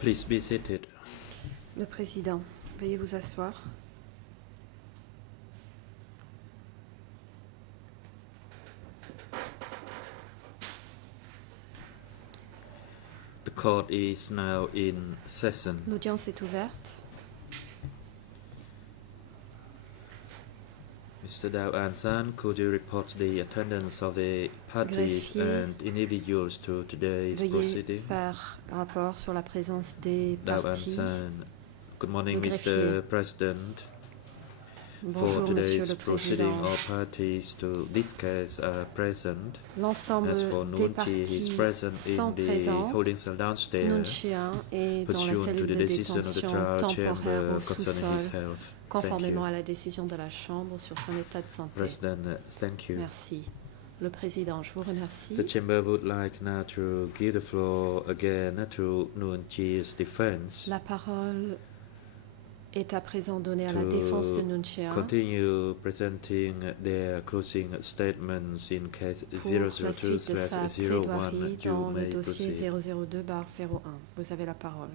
Please be seated. Le président, veuillez vous asseoir. The court is now in session. L'audience est ouverte. Mr. Dao An-san, could you report the attendance of the parties Greffier, and individuals to today's Veuillez proceeding? faire rapport sur la présence des Dao parties. An-san, good morning, Le Mr. greffier. President. For Bonjour, Monsieur today's le proceeding, Président. all parties to this case are present. L'ensemble As for des Nuon Chea, he is parties present sont in the présentes. holding cell downstairs, Nuon Chea est dans la pursuant to cellule the de decision of the détention trial temporaire chamber au concerning his sous-sol, health. conformément Thank à la décision de la Chambre sur son état de santé. President, thank you. Merci. Le Président, je vous remercie. The chamber would like now to give the floor again to Nuon Chea's defense La parole est à présent donnée à la to défense de Nuon Chea continue presenting their closing statements in case pour la suite de sa 002/01. plaidoirie You dans le may dossier proceed. 002/01. Vous avez la parole.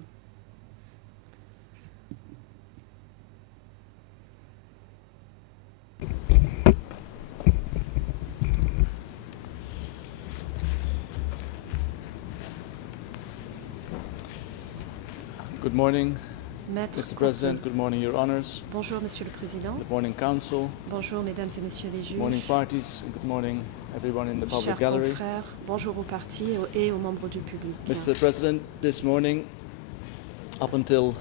Good morning, Maître Mr. President. Good morning, Your Honors. Bonjour, Monsieur le Président. Good morning, Council. Bonjour, Mesdames et Messieurs les Good morning, juges. parties. And good morning, everyone in the public Chers gallery. confrères, bonjour aux partis et aux membres du public. Mr. President, this morning, up until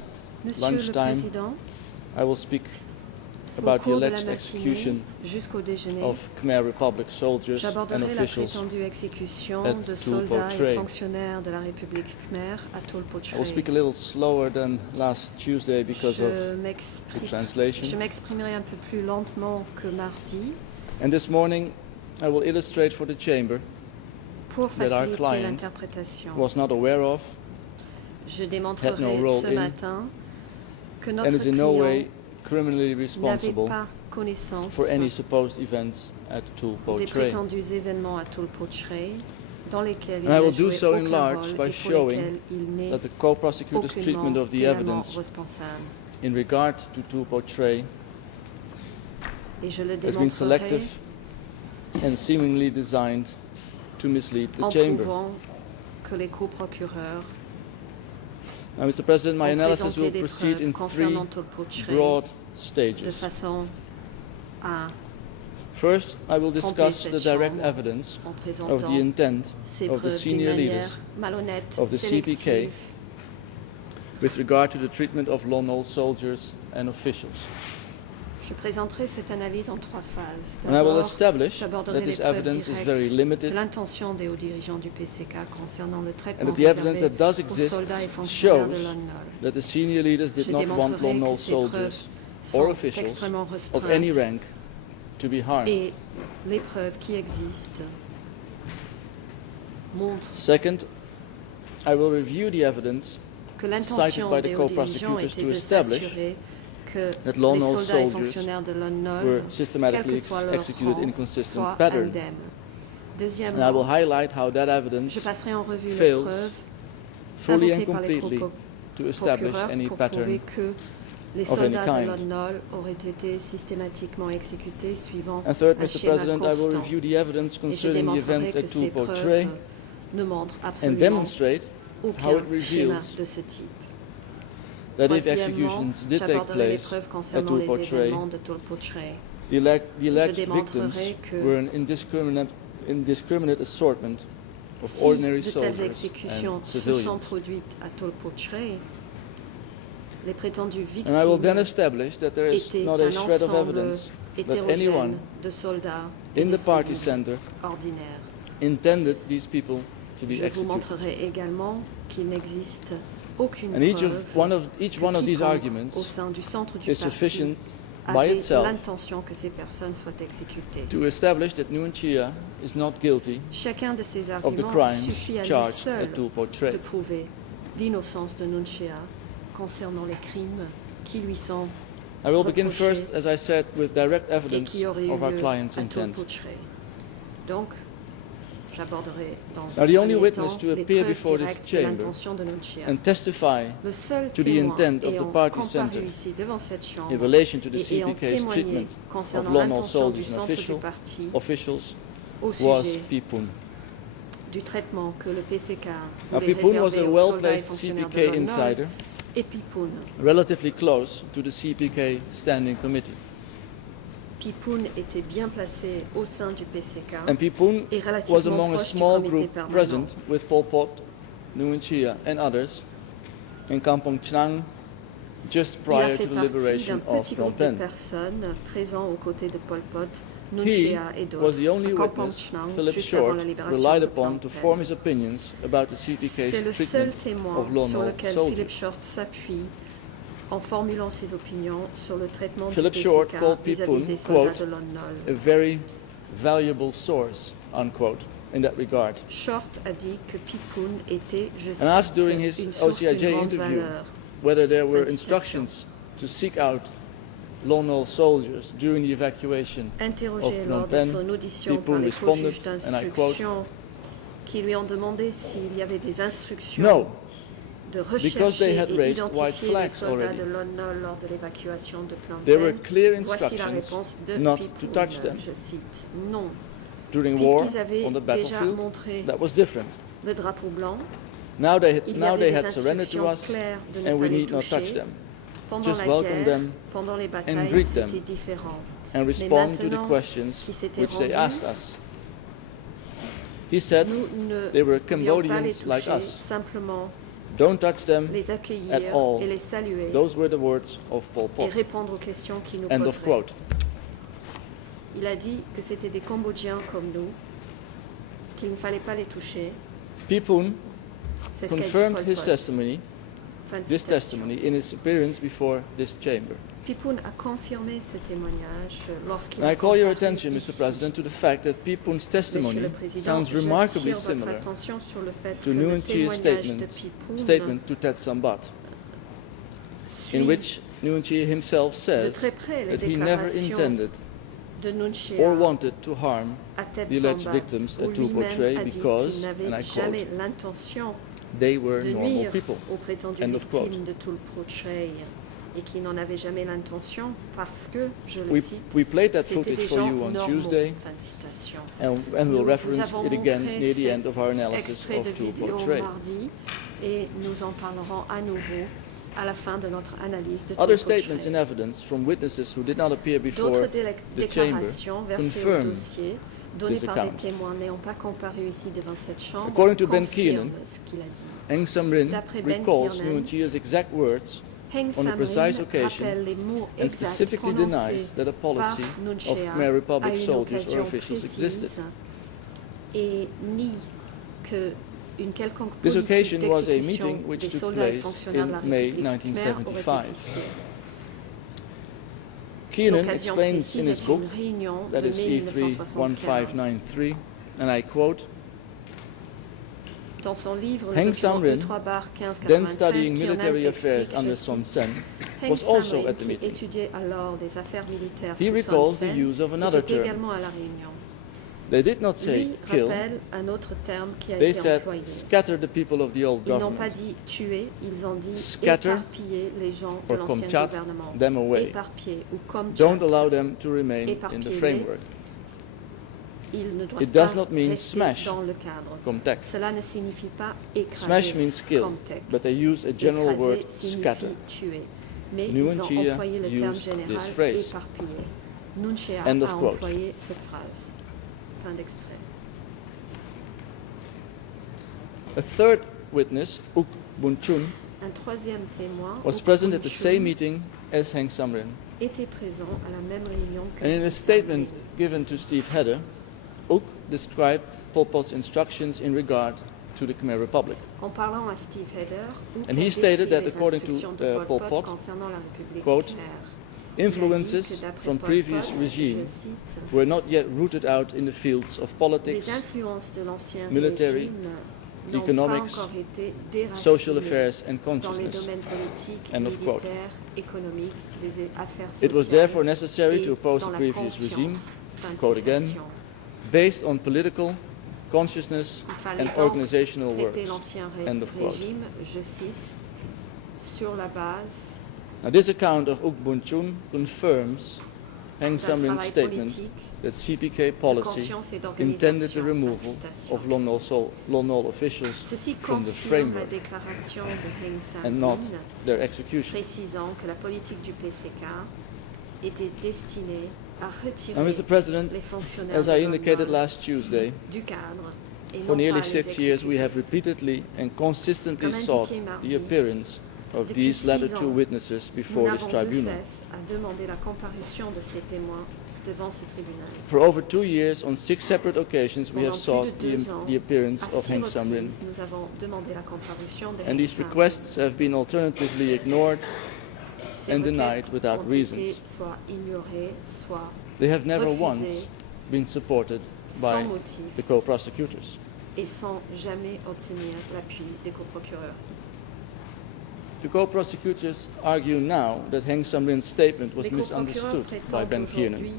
Monsieur le lunchtime, Président, I will speak au about the cours de la alleged matinée execution jusqu'au déjeuner, of Khmer Republic soldiers and j'aborderai la officials. prétendue exécution at de Tulpo soldats et Tray. fonctionnaires de la République Khmer à Tulpo I will speak a Tray. little slower than last Tuesday because of the Je translation. m'exprimerai un peu plus lentement que mardi And this morning, I will illustrate for the Chamber pour that our faciliter client l'interprétation. was not aware of Je had démontrerai no role ce in matin que and notre is in no client way criminally n'avait responsible pas connaissance for any supposed events at Tulpo des Tray. prétendus événements à Tulpo Tray dans lesquels il And I n'a will do joué so in aucun large rôle by et pour showing lesquels il n'est That the co-prosecutor's treatment aucunement of the pénalement evidence responsable. in regard to Tulpo Tray Et je le has been démontrerai selective and seemingly designed to mislead the en Chamber. prouvant que les coprocureurs Now, Mr. President, my ont analysis présenté will des proceed preuves in three concernant Tulpo Tray broad de stages. façon à First, I will discuss cette the direct Chambre evidence en of présentant the intent ces of the preuves d'une senior manière leaders malhonnête, of the CPK sélective. with regard to the treatment of Lon Nol soldiers and officials. Je présenterai cette analyse en trois phases. And I will D'abord, establish j'aborderai that les this preuves evidence is directes very de limited l'intention des hauts dirigeants du PCK concernant le and traitement that the evidence réservé that does aux exist soldats et fonctionnaires de shows Lon Nol. that the senior leaders did Je not want démontrerai Lon Nol que ces preuves soldiers sont or officials extrêmement of any restreintes rank to be harmed. et les preuves qui existent montrent Second, I will review the evidence que cited l'intention by the des hauts dirigeants co-prosecutors était to de establish s'assurer que that Lon les Nol soldats et soldiers fonctionnaires de Lon Nol, were quel systematically que soit leur executed rang, in consistent soient pattern. indemnes. And I will Deuxièmement, highlight how that evidence je passerai en revue les fails preuves fully and invoquées par les completely to establish procureurs any pour pattern prouver que les of any soldats de kind. Lon Nol auraient été systématiquement exécutés suivant And third, un Mr. schéma President, I will constant. review the evidence Et je concerning the démontrerai events que at ces Tulpo preuves Tray ne montrent and absolument demonstrate how aucun it schéma reveals de ce type. that if Troisièmement, executions did take j'aborderai les place preuves at concernant les Tulpo Tray, événements de Tulpo Tray. the alleged victims démontrerai que were an indiscriminate assortment of Si ordinary de telles soldiers exécutions and se sont civilians. produites à Tulpo Tray, les prétendues And I will then victimes establish that there is étaient not a un shred of ensemble evidence that hétérogène anyone de soldats et in de the party civils center ordinaires. intended these people to be Je vous executed. montrerai également qu'il n'existe aucune And each preuve one of these quiconque arguments au sein du centre du is parti sufficient by avait itself l'intention que ces personnes soient exécutées. to establish that Nuon Chea is not guilty Chacun de ces of the arguments crimes suffit à lui charged seul at Tulpo Tray. de prouver l'innocence de Nuon Chea concernant les crimes qui lui sont I will begin reprochés first, as I said, with direct et evidence qui auraient eu of our lieu client's à intent. Tulpo Tray. Donc, J'aborderai dans Now, un the only premier witness temps to les appear preuves before this directes de chamber l'intention de Nunchia. and testify Le seul to the témoin intent of the ayant party comparu center ici devant cette chambre in relation to the et ayant CPK's témoigné treatment concernant of Lon Nol l'intention du soldiers and centre du parti officials au was sujet Pipun. du traitement que le PCK Now, voulait Pipun was réserver a aux soldats et well-placed fonctionnaires de CPK Lon Nol insider, et Pipun. relatively close to the CPK standing committee. Pipun était bien placé au sein du PCK And Pipun et was relativement among a proche du small comité group permanent. present with Pol Pot, Nguyen Chia, and others in Kampong Chhnang just Il a prior fait to the partie d'un liberation of petit Phnom groupe de Penh. personnes présents aux côtés de Pol Pot, Nun He Chea et was d'autres the only à Kampong witness Chhnang Philip juste avant Short la libération relied de upon Phnom to Penh. form his opinions about the C'est CPK's le seul treatment témoin of Lon sur Nol lequel soldiers. Philip Short s'appuie en formulant ses opinions sur le traitement Philip du Short PCK called vis-à-vis Pipun, des soldats quote, de Lon Nol. a very valuable source, unquote, in that regard. Short a dit que Pipun était, je And asked cite, during his une source de OCIJ grande interview valeur. whether there were Fin de citation. instructions to seek out Lon Nol soldiers during the evacuation. Interrogé of Phnom lors de Penh, son audition Pipun par les responded, co-juges and I quote, d'instruction qui lui ont demandé s'il y avait des instructions No, de because they rechercher had et raised white identifier les flags soldats already. de Lon Nol lors de l'évacuation de Phnom There were Penh. clear Voici la instructions réponse de not Pipun, to touch them. je cite, non, during war puisqu'ils avaient on the déjà battlefield. montré That was different. le drapeau blanc, Now they il y now avait they des had surrendered to instructions us, claires de ne and pas we les need not touch toucher. them. Pendant Just la welcome guerre, them pendant les batailles, greet them. c'était différent. And respond to the maintenant questions qu'ils s'étaient which they rendus, asked us. He said, Nous ne they were pouvions pas les Cambodians like toucher, us. simplement Don't touch them. les accueillir at all. et les saluer Those were the words of Pol et Pot. répondre aux questions qu'ils nous End of poseraient. quote. Il a dit que c'était des Cambodgiens comme nous, qu'il ne fallait pas les toucher. Pipun C'est ce qu'a dit confirmed Pol his Pot. testimony, Fin de this citation. testimony, in his appearance before this chamber. Pipun a confirmé ce témoignage lorsqu'il And a I call your comparu attention, ici. Mr. President, to the fact that Pipun's Monsieur testimony le Président, sounds remarkably j'attire votre similar attention sur le fait to que le Nguyen Chia's témoignage de Pipun statement to Tet Sambat, in suit which Nguyen Chia himself de says très près les that he never déclarations intended de Nunchia or wanted to harm à Tet the alleged Sambat, victims où at to lui-même portray a dit because, qu'il and n'avait I quote, jamais l'intention they were de normal nuire people. aux prétendues End of quote. victimes de Tulportray et qui n'en avait jamais l'intention parce que, je le We, cite, we played that c'était footage des for gens you on normaux. Tuesday, Fin de citation. and we'll Nous vous reference avons it again montré near the cet end of our analysis extrait of de To vidéo Portray. mardi et nous en parlerons à nouveau à la fin de notre analyse de Other Tulportray. statements and evidence from witnesses who did not appear before D'autres the chamber déclarations versées au confirm dossier données this par des account. témoins n'ayant pas comparu ici devant cette chambre According to Ben confirment Kiernan, ce qu'il a dit. Heng Samrin D'après Ben recalls Kiernan, Nguyen Chia's exact words Heng on a Samrin precise occasion rappelle les mots and exacts specifically prononcés denies that a policy par Nun of Chea Khmer Republic à une soldiers or occasion officials précise existed. et nie que une quelconque This politique occasion was a d'exécution meeting which des took soldats et place fonctionnaires de la in May République khmer aurait 1975. existé. Kiernan L'occasion explains précise in his est book, une réunion that de is mai 1975. E3-1593, and I quote, Dans son livre, Heng le document Samrin, E3/1593, then studying Kiernan military affairs explique, under je Son cite, Sen, Heng was also Samrin, at the qui meeting. étudiait alors des affaires militaires He sous recalls Son the Sen, use of another était term. également à la réunion. They did not say Lui kill, rappelle un autre terme qui a they été said employé. scatter the people of the old Ils n'ont pas government, dit tuer, ils ont dit Scatter éparpiller les gens de or l'ancien Komchat gouvernement. them away. Éparpiller ou comme Don't allow them to remain in the Éparpiller-les. framework, Ils ne doivent It pas does not mean rester smash. dans le cadre. comme text. Cela ne signifie pas écraser Smash means kill, comme texte. but they use a general Écraser word signifie scatter. tuer. Mais Nguyen ils ont Chia employé le terme used général this phrase. éparpiller. Nun Chea End a of quote. employé cette phrase. Fin d'extrait. A third witness, Uk Bun Chun, Un troisième témoin, was Uk present Bun at the Chun, same meeting as Heng Samrin. était présent à la même réunion que And in a Heng statement Samrin. given to Steve Hedder, Uk described Pol Pot's instructions in regard to the Khmer Republic. En parlant à Steve Hedder, Uk And a he stated décrit that les according to, instructions de Pol Pot, concernant la République quote, khmer. Il a dit influences que d'après from Pol previous Pot, regime je cite, were not yet rooted out in the fields of politics, les influences de l'ancien military, régime n'ont economics, pas encore été déracinées social affairs and dans les consciousness. domaines politiques, End of quote. militaires, économiques, des affaires It was sociales therefore necessary et to oppose dans the la previous conscience. regime, Fin de quote again, citation. based on political, consciousness, Il fallait and donc organizational works. traiter l'ancien End of quote. régime, je cite, sur la base Now, this account of Uk Bunchun confirms Heng d'un Samrin's travail statement politique that CPK de policy conscience et intended the d'organisation. removal Fin de citation. of Lon Nol officials Ceci from the confirme la framework déclaration de Heng and not Samrin, their execution. précisant que la politique du PCK était destinée à retirer Now, Mr. President, les fonctionnaires as de I Lon indicated Nol last Tuesday, du cadre et for non nearly pas les 6 years we exécuter. have repeatedly and consistently Comme sought indiqué mardi, the appearance of depuis these latter 6 two ans, witnesses Nous before this n'avons de tribunal. cesse à demander la comparution de ces témoins devant ce tribunal. For over 2 years, on 6 separate occasions, we have Pendant sought plus de 2 ans, the appearance À of 6 Heng Samrin, reprises, nous avons demandé la comparution de and Heng these Samrin. requests have been alternatively ignored Ces and requêtes denied without ont reasons. été soit ignorées, soit They have never refusées once been supported sans by motif the co-prosecutors. et sans jamais obtenir l'appui des coprocureurs. The co-prosecutors argue now that Heng Samrin's statement was Les coprocureurs misunderstood by prétendent Ben Kiernan, aujourd'hui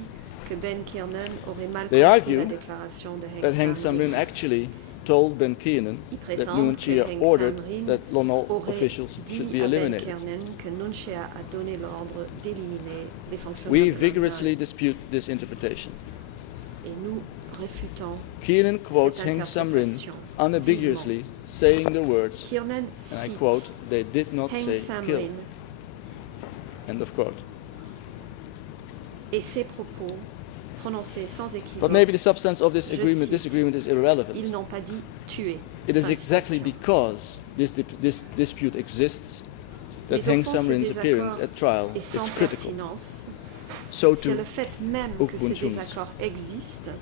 que Ben Kiernan aurait mal They compris la argue déclaration de that Heng Heng Samrin Samrin. actually told Ben Kiernan Ils that prétendent Nuon que Chea Heng ordered Samrin that Lon Nol aurait officials dit should be à Ben eliminated. Kiernan que Nuon Chea a donné l'ordre d'éliminer les fonctionnaires We de Lon Nol. vigorously dispute this interpretation. Et nous réfutons Kiernan quotes cette Heng Samrin interprétation. unambiguously saying the words, Kiernan and I cite quote, "They did not Heng say kill." Samrin End of quote. et ses propos prononcés sans But équivoque. maybe the substance of this Je agreement, cite, disagreement is irrelevant. Ils n'ont pas dit tuer. It is Fin de exactly citation. because this dispute exists that Mais au Heng fond, ce Samrin's appearance désaccord at trial Et is sans critical. pertinence, So c'est too, le fait même Uk que ces Bunchun's. désaccords existent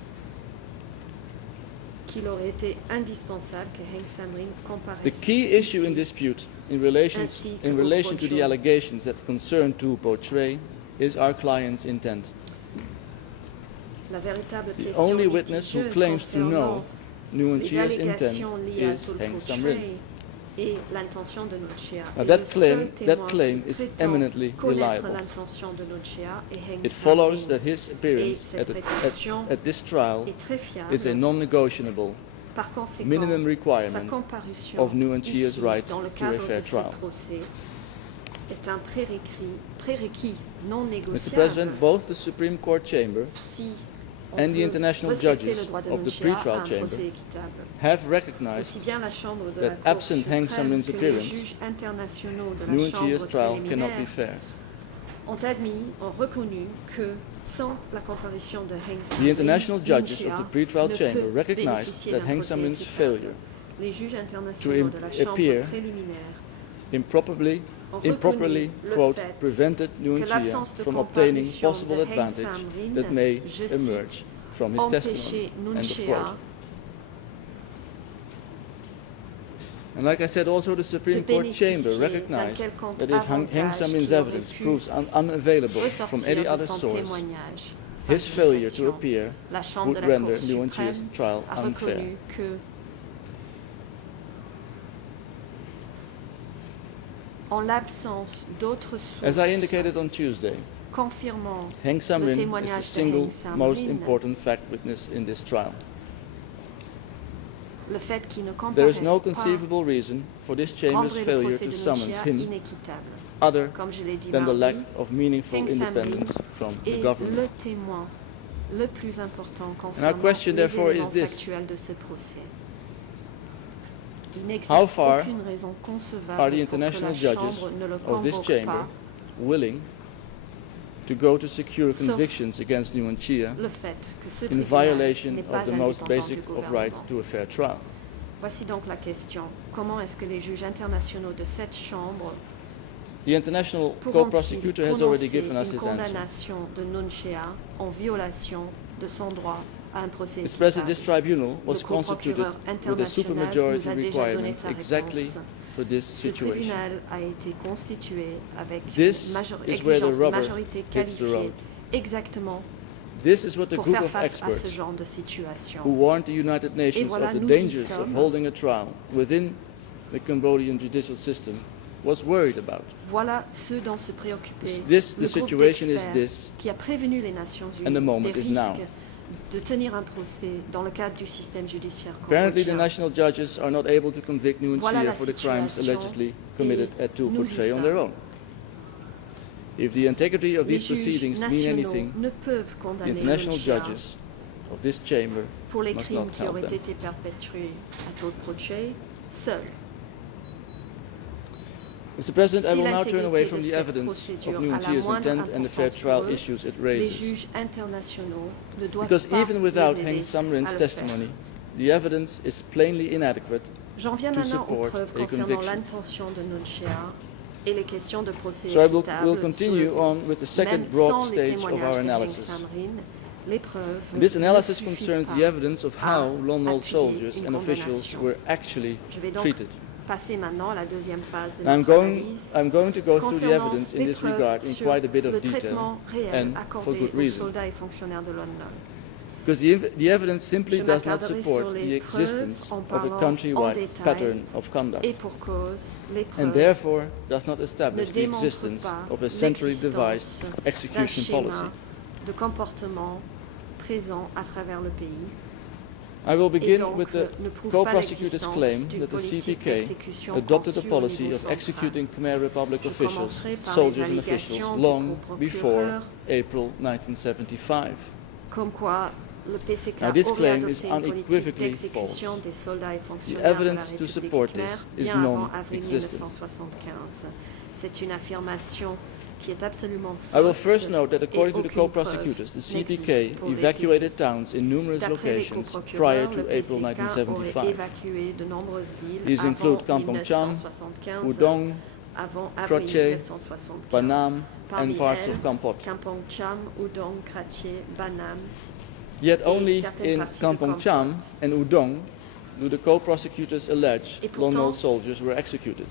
qu'il aurait été indispensable que Heng Samrin comparaisse the key issue in ici dispute in relation ainsi que in Uk relation to the Bunchun. allegations that concern Tu Po Tray is our client's intent. La véritable The question only witness who litigieuse claims to know concernant Nuon les Chea's intent allégations liées à is Tulpo Heng Samrin. Tray et l'intention de Nuon Now Et that le claim- seul that témoin claim qui is prétend eminently connaître reliable. l'intention de Nuon et Heng It follows Samrin that his appearance cette at prétention this trial est très fiable. is a non-negotiable Par conséquent, minimum sa requirement comparution of Nuon Chea's ici, right dans le to a cadre fair de ce trial. procès est un prérequis non Mr. négociable President, both the Supreme Court Chamber si on and the veut international respecter judges le droit de of the Nuon Chea pretrial à un chamber procès équitable. have Aussi recognized bien la Chambre de that la Cour absent Heng suprême Samrin's que les appearance, juges internationaux de la Nuon Chambre Chea's trial cannot be préliminaire fair. ont admis, ont reconnu que sans la comparution de Heng The Samrin, international Nuon judges Chea of the pretrial ne chamber peut recognized bénéficier that d'un Heng procès Samrin's équitable. failure Les juges internationaux de la Chambre appear préliminaire improperly, ont reconnu improperly, le quote, fait prevented Nuon que Chea l'absence de from obtaining comparution possible de Heng advantage Samrin, that may je cite, emerge from his testimony. empêcher Nuon End of Chea quote. And like I said, also the Supreme de Court Chamber bénéficier recognized d'un quelconque that if Heng avantage Samrin's qui aurait evidence pu proves unavailable from ressortir any de other son source, témoignage. Fin his de failure to citation. appear La Chambre would de la render Cour Nuon Chea's suprême trial a unfair. reconnu que en l'absence d'autres As sources I indicated on Tuesday, confirmant Heng Samrin is témoignage the de single Heng Samrin, most important fact witness in this trial. le fait qu'il ne There is comparaisse no pas conceivable reason for this chamber's rendrait le failure procès to de summons Nuon Chea him inéquitable. other Comme je l'ai dit than the mardi, lack of meaningful Heng Samrin independence from the est government. le témoin le plus important our concernant question, les therefore, is éléments this. factuels de ce procès. Il n'existe How far aucune raison concevable are the pour que international la judges Chambre ne le of this convoque chamber pas. willing to go to secure Sauf convictions against Nuon Chea Le fait que ce in tribunal violation n'est pas of the most indépendant basic du of right gouvernement. to a fair trial? Voici donc la question. Comment est-ce que les juges internationaux de cette Chambre The international pourront-ils co-prosecutor has already prononcer given us une his answer. condamnation de Nuon Chea en violation de son droit à un procès Mr. President, équitable? this tribunal was Le constituted co-procureur with a international supermajority nous a déjà donné requirement sa exactly réponse. for this Ce situation. tribunal a été constitué avec This une is where the exigence de rubber majorité hits the qualifiée road. exactement This is what the pour group faire of face à ce experts genre de situation. who warned the United Nations voilà, of the nous y dangers of sommes. holding a trial within the Cambodian judicial system was worried about. Voilà ce dont se préoccupait The le groupe situation is d'experts this, qui a prévenu les Nations Unies and the moment des is now. risques de tenir un procès dans le cadre du système judiciaire Apparently, the cambodgien. national judges are not able to convict Nuon Voilà Chea la for the crimes situation allegedly committed et at Tu nous y Portray on their sommes. own. If the integrity of Les these juges proceedings mean nationaux anything, ne peuvent the condamner international Nuon Chea judges of this chamber pour les must crimes not qui help auraient them. été perpétrés à Tôt Proche seuls. Mr. President, I Si will now turn away l'intégrité from de the cette evidence procédure of Nuon a la Chea's moindre intent and the fair importance trial pour eux, issues it Les raises. juges internationaux ne doivent Because pas even les without aider Heng à Samrin's le faire. testimony, the evidence is plainly inadequate. J'en viens to maintenant aux support preuves a concernant conviction. l'intention de Nuon Chea et les questions de procès So I will équitable continue soulevées. on with the second Même broad sans les stage of témoignages our de Heng analysis. Samrin, les preuves This ne analysis suffisent concerns pas the evidence of à how Lon Nol appuyer soldiers une and officials condamnation. were actually Je vais donc treated. passer maintenant à la deuxième phase de I'm notre going, analyse. I'm going to go through the Concernant evidence in les this preuves regard in sur quite a bit le of detail, traitement réel and for accordé good aux reason. soldats et fonctionnaires de Lon Nol. Because the evidence simply Je does not m'attarderai support sur the les existence preuves en of a parlant en countrywide détail pattern of conduct, Et pour cause, les and preuves therefore does not ne establish the démontrent existence pas of a centrally devised l'existence d'un execution policy. schéma de comportement présent à travers le pays. I will Et begin donc with the ne prouve pas co-prosecutor's l'existence claim d'une that the politique CPK d'exécution adopted a conçue au policy niveau of central. executing Khmer Republic Je officials, commencerai par soldiers les and officials allégations du long before co-procureur, April 1975. comme quoi le PCK Now, this aurait claim adopté is une politique unequivocally d'exécution false. des soldats et The fonctionnaires de la evidence to République support khmer this is bien avant avril non-existent. 1975. C'est une affirmation qui est absolument fausse. I will first note that et according to the aucune co-prosecutors, the preuve n'existe CPK pour les evacuated towns in numerous D'après les locations coprocureurs, prior to le April PCK aurait 1975. évacué de nombreuses villes These avant include Kampong Cham, 1975, Udong, avant avril Kratie, 1975. Banam, Parmi and parts elles, of Kampot. Kampong Cham, Udong, Kratie, Banam. Yet only certaines in parties de Kampong Cham Kampot. and Udong do the co-prosecutors allege Et Lon Nol pourtant, soldiers were executed.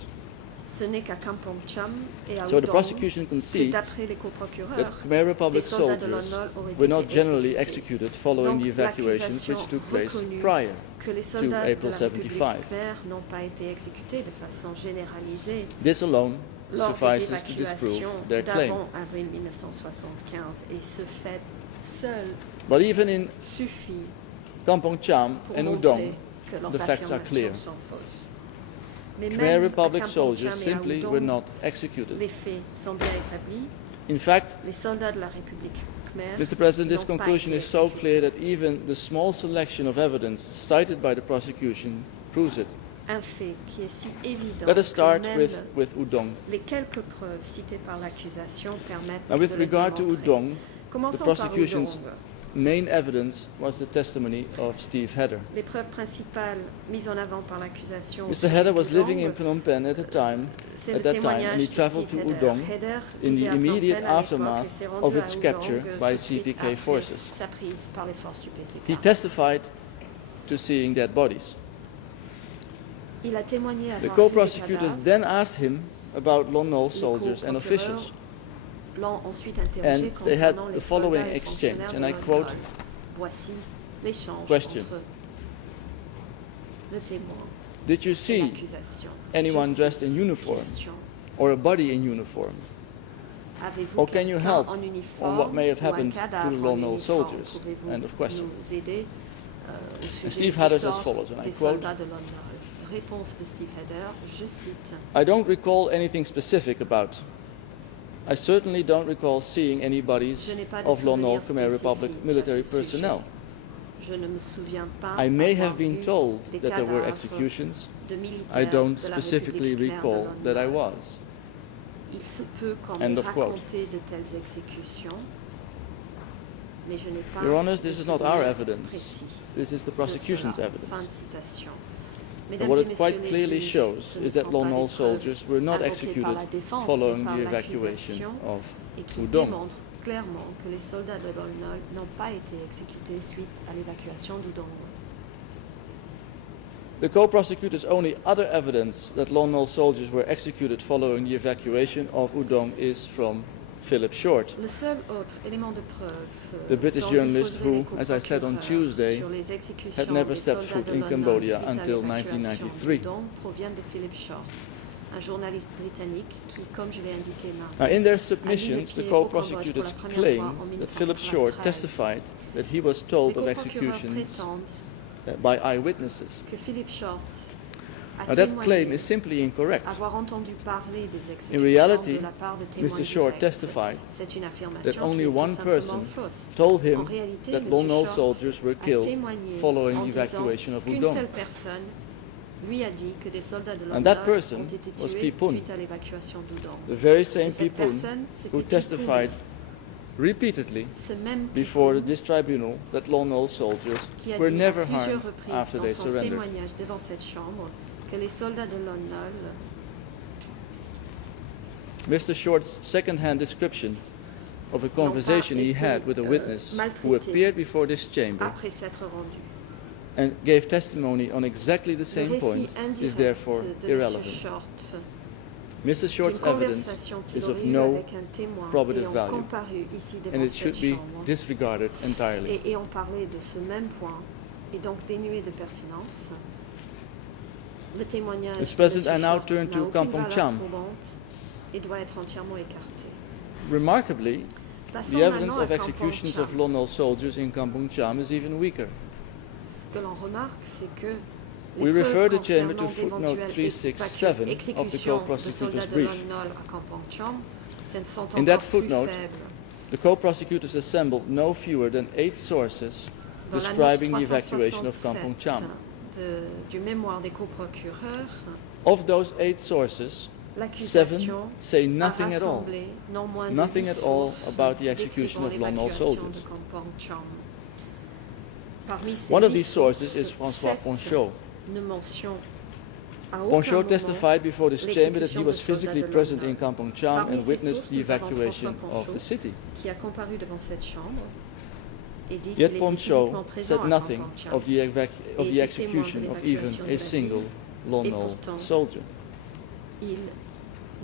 Ce n'est qu'à Kampong Cham et à So the Udong prosecution que concedes d'après les that coprocureurs, Khmer des Republic soldats de Lon soldiers Nol auraient were été not generally exécutés. executed following Donc, the evacuations l'accusation which took place reconnue prior. que les soldats de April la République 75. khmer n'ont pas été exécutés de façon généralisée This alone lors des suffices to disprove évacuations their claim. d'avant avril 1975 et ce fait seul But even in suffit Kampong Cham pour and montrer Udong, que leurs the facts are affirmations clear. sont fausses. Mais Khmer même à Republic Kampong soldiers Cham et à simply Udong, were not executed. les faits sont bien établis. In fact, Les soldats de la République khmer Mr. President, this n'ont pas conclusion été is so exécutés. clear that even the small selection of evidence cited by the prosecution proves it. Un fait qui est si évident Let us start que même with Udong. les quelques preuves citées par l'accusation permettent Now, with de le regard to démontrer. Udong, Commençons the par prosecution's Udong. main evidence was the testimony of Steve Hedder. Les preuves principales mises en avant par l'accusation. au Mr. sujet Hedder was d'Udong, living in Phnom Penh at c'est that le time, témoignage and he de traveled Steve to Hedder. Udong Hedder in vivait the à Phnom immediate Penh à l'époque aftermath et s'est rendu of à its Udong capture tout by de suite CPK après forces. sa prise par les forces du PCK. He testified to seeing dead bodies. Il a témoigné The avoir vu des co-prosecutors cadavres. then asked him about Lon Nol Les soldiers and co-procureurs officials. l'ont ensuite interrogé And they had concernant the les following soldats et exchange, fonctionnaires and de I Lon quote, Nol. Voici l'échange Question. entre le témoin Did you et see l'accusation. anyone Je dressed in cite, uniform question. or a body in uniform? Avez-vous Or can you quelqu'un help en uniforme on what may have ou un happened cadavre to the en Lon Nol uniforme? soldiers? Pouvez-vous End of question. nous aider au sujet Steve du Hedder as sort follows, and I des quote, soldats de Lon Nol? Réponse de Steve Hedder, je cite. I don't recall anything specific about. I certainly don't recall seeing any bodies Je n'ai pas de of Lon Nol souvenir Khmer Republic spécifique à military ce personnel. Je ne me souviens pas I may avoir have been vu told des that there were cadavres executions. de I militaires don't de la specifically République khmer de recall Lon that I Nol. was. Il se peut qu'on End m'ait of quote. raconté de telles exécutions, mais je n'ai pas Your Honours, de this is not our souvenir evidence. précis This is the de prosecution's cela. evidence. Fin de citation. But Mesdames what et it messieurs quite les clearly juges, shows ce ne is that sont Lon pas Nol les preuves soldiers were not invoquées executed par la défense, following mais par the evacuation l'accusation, of et qui Udong. démontrent clairement que les soldats de Lon Nol n'ont pas été exécutés suite à l'évacuation d'Udong. The co-prosecutor's only other evidence that Lon Nol soldiers were executed following the evacuation of Udong is from Philip Short, Le seul autre élément de preuve the British dont journalist disposeraient who, les as I said on coprocureurs Tuesday, sur les exécutions had never des stepped soldats foot de in Lon Nol Cambodia suite à until l'évacuation 1993. d'Udong provient de Philip Short, un journaliste britannique qui, comme je l'ai indiqué Now, mardi, in their submissions, the pied au co-prosecutors Cambodge pour la première claim fois en that Philip Short 1993. testified that he was Les told of coprocureurs executions prétendent by eyewitnesses. que Philip Short a Now that claim témoigné is simply incorrect. avoir entendu parler des In exécutions reality, de la part de témoins Mr. Short directs. testified C'est une that affirmation only qui est tout one simplement person fausse. told En him réalité, that M. Lon Nol Short soldiers were a killed témoigné following en the disant evacuation of qu'une Udon. seule personne lui a dit que des soldats de And that l'ONU person ont été was tués Pipun, suite à l'évacuation d'Udon. the very Et same cette people personne, c'était who Pipun, testified repeatedly ce même before Pipun this tribunal that Lon Nol soldiers qui a were dit à never plusieurs harmed reprises after dans they son surrendered. témoignage devant cette chambre que les soldats de l'ONU Mr. Short's second-hand description of a conversation he had with a witness who appeared before this chamber après s'être rendus. and gave testimony on exactly the Le same récit point is indirect therefore de M. irrelevant. Short Mr. Short's d'une evidence conversation qu'il is of aurait eue no avec un témoin probative ayant value, comparu ici and devant it should cette be chambre disregarded entirely. et ayant parlé de ce même point et donc dénué de pertinence. Le témoignage Mr. de President, M. I now Short turn n'a to aucune Kampong valeur Cham. probante et doit être entièrement écarté. Remarkably, Passons the evidence maintenant à of Kampong executions Cham. of Lon Nol soldiers in Kampong Cham is even weaker. Ce que l'on remarque, c'est que We les refer preuves the chamber to concernant footnote d'éventuelles 367 of the exécutions de co-prosecutor's soldats de brief. l'ONU à Kampong Cham, ce sont In that encore plus footnote, faibles. The co-prosecutors assembled no fewer than 8 sources Dans la note describing the evacuation of 367 Kampong Cham. du mémoire des coprocureurs, Of those 8 sources, 7 l'accusation say a nothing at all. rassemblé non moins de Nothing 10 at all sources about the execution décrivant of Lon Nol l'évacuation soldiers. de Kampong Cham. Parmi ces One of 10 these sources is sources, François 7 Ponchot. ne mentionnent à aucun Ponchot moment testified before this chamber that he l'exécution was de soldats physically de present l'ONU. in Kampong Cham Parmi and ces witnessed sources, the nous avons evacuation François of the Ponchot, city. qui a comparu devant cette chambre et dit qu'il Yet était Ponchot physiquement présent said à nothing Kampong Cham. of the, Et était execution témoin de of even l'évacuation de a la single ville. Lon Et Nol pourtant, soldier. Il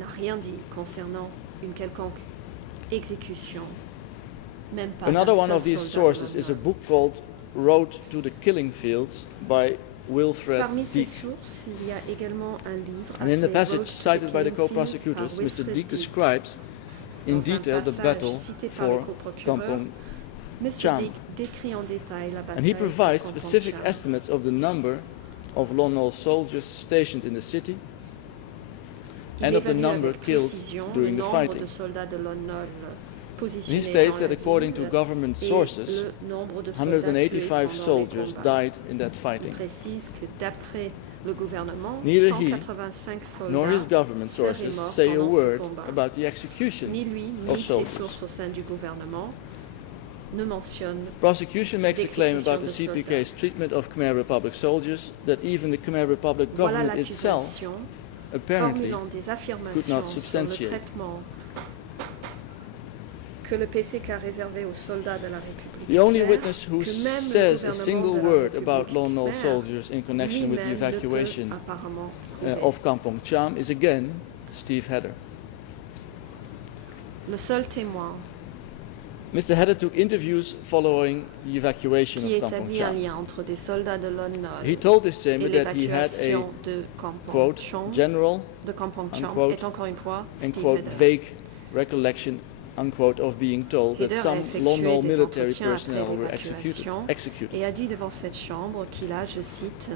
n'a rien dit concernant une quelconque exécution, même pas Another d'un one seul of these soldat de sources is a l'ONU. book called Road to the Killing Fields by Wilfred Parmi ces Deek. sources, il y a également un livre And in the appelé passage Road to cited by the Killing Fields co-prosecutors, par Mr. Wilfred Deek Deek. describes in Dans un detail the passage battle cité par les for coprocureurs, Kampong Monsieur Cham. Dick décrit en détail la bataille And he de provides Kampong specific Cham. estimates of the number of Lon Nol soldiers stationed in the city Il and of the évalue number avec killed précision during le the nombre fighting. de soldats de l'ONU And positionnés he states dans that la according to ville government et sources, le nombre de soldats tués 185 pendant les soldiers combats. died in that Il fighting. précise que d'après le gouvernement, Neither he 185 nor his soldats government seraient sources morts say a pendant ce word combat. about the execution. Ni lui, of ni ses soldiers. sources au sein du gouvernement ne mentionnent. Prosecution makes a claim about the D'exécution de CPK's treatment of Khmer Republic soldiers that even the Khmer Republic Voilà government itself l'accusation, apparently formulant des could affirmations not sur le substantiate. traitement que le PCK a réservé aux soldats de la République The only khmer, witness who que même le says a gouvernement single de la word about République Lon Nol khmer soldiers in connection with the lui-même ne peut evacuation apparemment prouver. of Kampong Cham is again Steve Hedder. Le seul témoin Mr. Hedder took interviews following the evacuation qui of Kampong établit un Cham. lien entre des soldats de l'ONU He told this et chamber that he had a, l'évacuation de Kampong quote, Cham, general, de Kampong Cham unquote, est encore une fois and Steve quote, Hedder. vague recollection, unquote, of being told that Hedder a some effectué Lon Nol des military entretiens personnel après were l'évacuation executed. et a dit devant cette chambre qu'il a, je cite,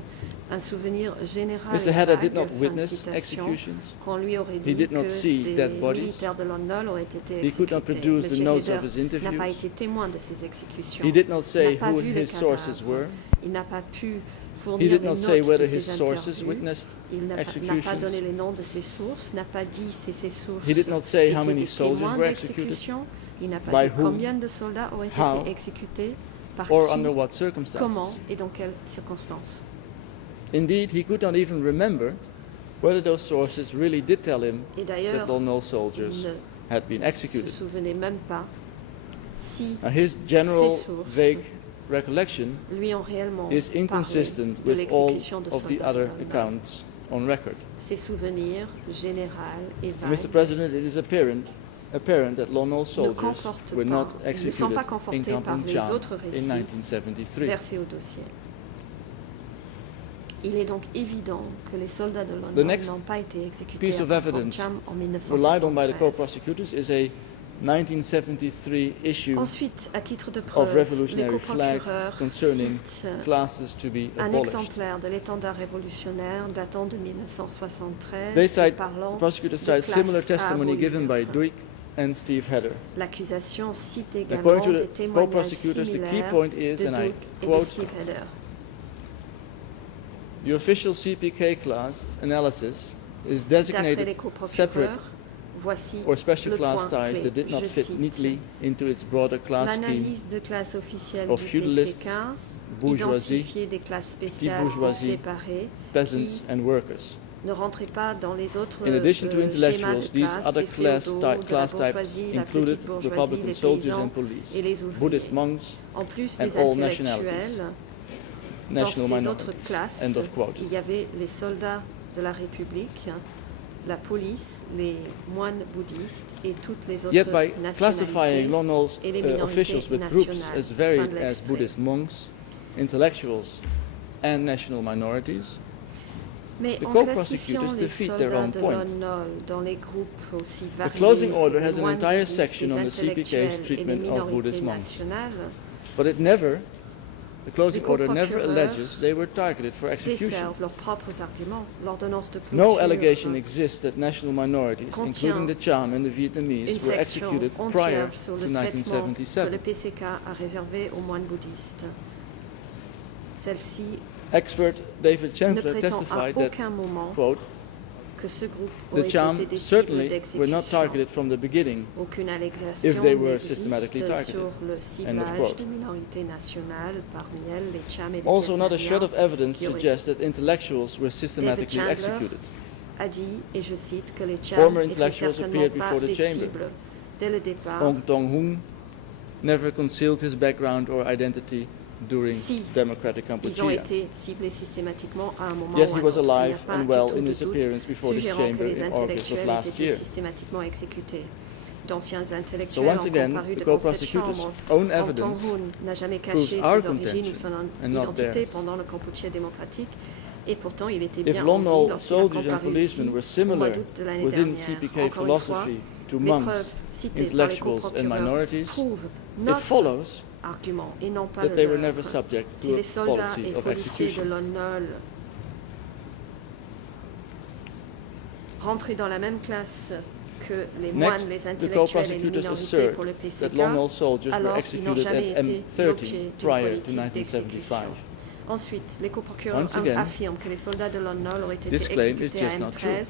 un souvenir général Mr. et Hedder vague, did not fin de witness citation, executions. qu'on lui aurait dit did not que see des dead bodies. militaires de l'ONU auraient été He could exécutés. not produce the Monsieur notes Hedder of his n'a interviews. pas été témoin de ces exécutions. He did not say n'a pas who vu les his sources cadavres. were. Il n'a pas pu He fournir did les not say notes de whether ses his sources interviews. witnessed Il n'a pas executions. donné les noms de ses sources, n'a pas dit si ses sources He did not say how étaient many des soldiers témoins were executed, d'exécution. Il n'a pas by dit whom, combien de soldats auraient how, été exécutés, par or qui, under what circumstances. comment et dans quelles circonstances. Indeed, he could not even remember whether those sources really did tell him Et that d'ailleurs, Lon Nol il soldiers ne had been se executed. souvenait même pas si Now, his general Ces sources vague recollection lui ont réellement is parlé inconsistent de with all l'exécution de of the soldats de other l'ONU. accounts on record. Ses souvenirs général et Mr. vagues President, it is apparent that Lon Nol ne soldiers confortent were pas, not ils ne sont executed pas in confortés par Kampong les Cham autres in récits 1973. versés au dossier. Il est donc évident que les soldats de The l'ONU next n'ont pas été exécutés piece à of Kampong evidence Cham en relied on by the 1973. co-prosecutors is a 1973 issue Ensuite, à titre de of preuve, les revolutionary flag coprocureurs concerning citent classes to be un abolished. exemplaire de l'étendard révolutionnaire datant de 1973 They et cite, parlant the prosecutor de cites classes similar à testimony given by abolir. Duik and Steve Hedder. L'accusation cite également According to des the témoignages co-prosecutors, the key similaires point is, de and I Duke et de quote, Steve Hedder. the official CPK class analysis is D'après designated les separate coprocureurs, voici or special le class point ties clé. that did not Je fit cite, neatly into its broader class scheme, l'analyse de classe officielle of du feudalists, PCK bourgeoisie, identifiait des classes spéciales bourgeoisie, séparées peasants, and workers. ne rentraient pas dans les autres In addition to schémas de intellectuals, these classe, other des class, féodaux, de la class types bourgeoisie, la included petite bourgeoisie, Republican les soldiers paysans and police, et les ouvriers. Buddhist monks, En plus and des all intellectuels, nationalities. dans National ces minorities. autres classes, End of quote. il y avait les soldats de la République, la police, les moines bouddhistes et toutes les autres Yet by nationalités. classifying Lon Nol's et les minorités officials with groups nationales. as varied Fin de as l'extrait. Buddhist monks, intellectuals, and national minorities, Mais The en co-prosecutors classifiant les defeat their soldats own de point. Lon Nol dans les groupes aussi the variés closing que order les has an moines entire bouddhistes, section les on the CPK's intellectuels et les treatment of minorités Buddhist monks. nationales, But it never, the closing Les order never co-procureurs alleges they were targeted for execution. desservent leurs propres arguments. L'ordonnance de No clôture allegation exists that national minorities, contient including the Cham and the une Vietnamese, were section executed prior entière sur to le traitement que 1977. le PCK a réservé aux moines bouddhistes. Celle-ci Expert David ne Chandler prétend à testified that, aucun moment quote, que ce groupe the aurait été Cham des cibles certainly were not d'exécution. targeted from the beginning. Aucune allégation if they were n'existe systematically targeted. sur le End of ciblage quote. des minorités nationales, parmi elles les Cham et les Also, not a shred Vietnamiens, of evidence qui auraient- suggests that intellectuals were systematically Chandler executed. a dit, et je cite, que les Cham Former étaient intellectuals certainement appeared pas before the des chamber. cibles dès le départ. Ong Tong-hung never concealed his background or identity during Si, democratic Ils ont Kampuchea. été ciblés systématiquement à un moment Yet ou he à un was autre. Il n'y a alive pas and du well tout in de his doute appearance before this suggérant que chamber les in August of intellectuels last étaient year. systématiquement exécutés. D'anciens So intellectuels once ont again, comparu the devant cette co-prosecutors' chambre. own Ong evidence Tong-hun n'a jamais proves caché our ses origines ou contention son and not identité theirs. pendant le Kampuchea démocratique. Et pourtant, il était If bien en Lon vie Nol lorsqu'il a soldiers and comparu ici policemen were au mois similar d'août de l'année within dernière. CPK Encore une fois, philosophy to les monks, preuves citées par les intellectuals and co-procureurs minorities, prouvent it notre follows argument et non pas that le they were leur. never subject Si to les a soldats policy et of policiers de execution. Lon Nol rentraient dans la même classe que les moines, Next, les the intellectuels et les co-prosecutors minorités assert pour le that PCK, Lon Nol soldiers were alors ils n'ont executed jamais at été M30 l'objet d'une prior to politique 1975. d'exécution. Ensuite, les co-procureurs Once again, affirment que les soldats de Lon Nol auraient été this claim is exécutés à just not true. M13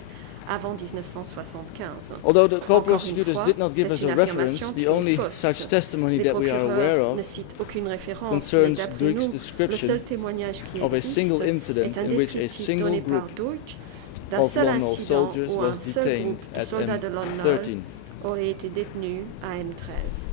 avant 1975. Although the Encore une co-prosecutors fois, did not give us c'est a une reference, affirmation the qui est only fausse. such testimony Les that we are aware procureurs ne of citent aucune référence, mais concerns d'après Duke's nous, le description seul témoignage qui of a existe single incident est un in which a descriptif single donné group par Duke d'un of seul Lon Nol incident soldiers où un was seul detained groupe de at soldats de Lon Nol M13. aurait été détenu à M13.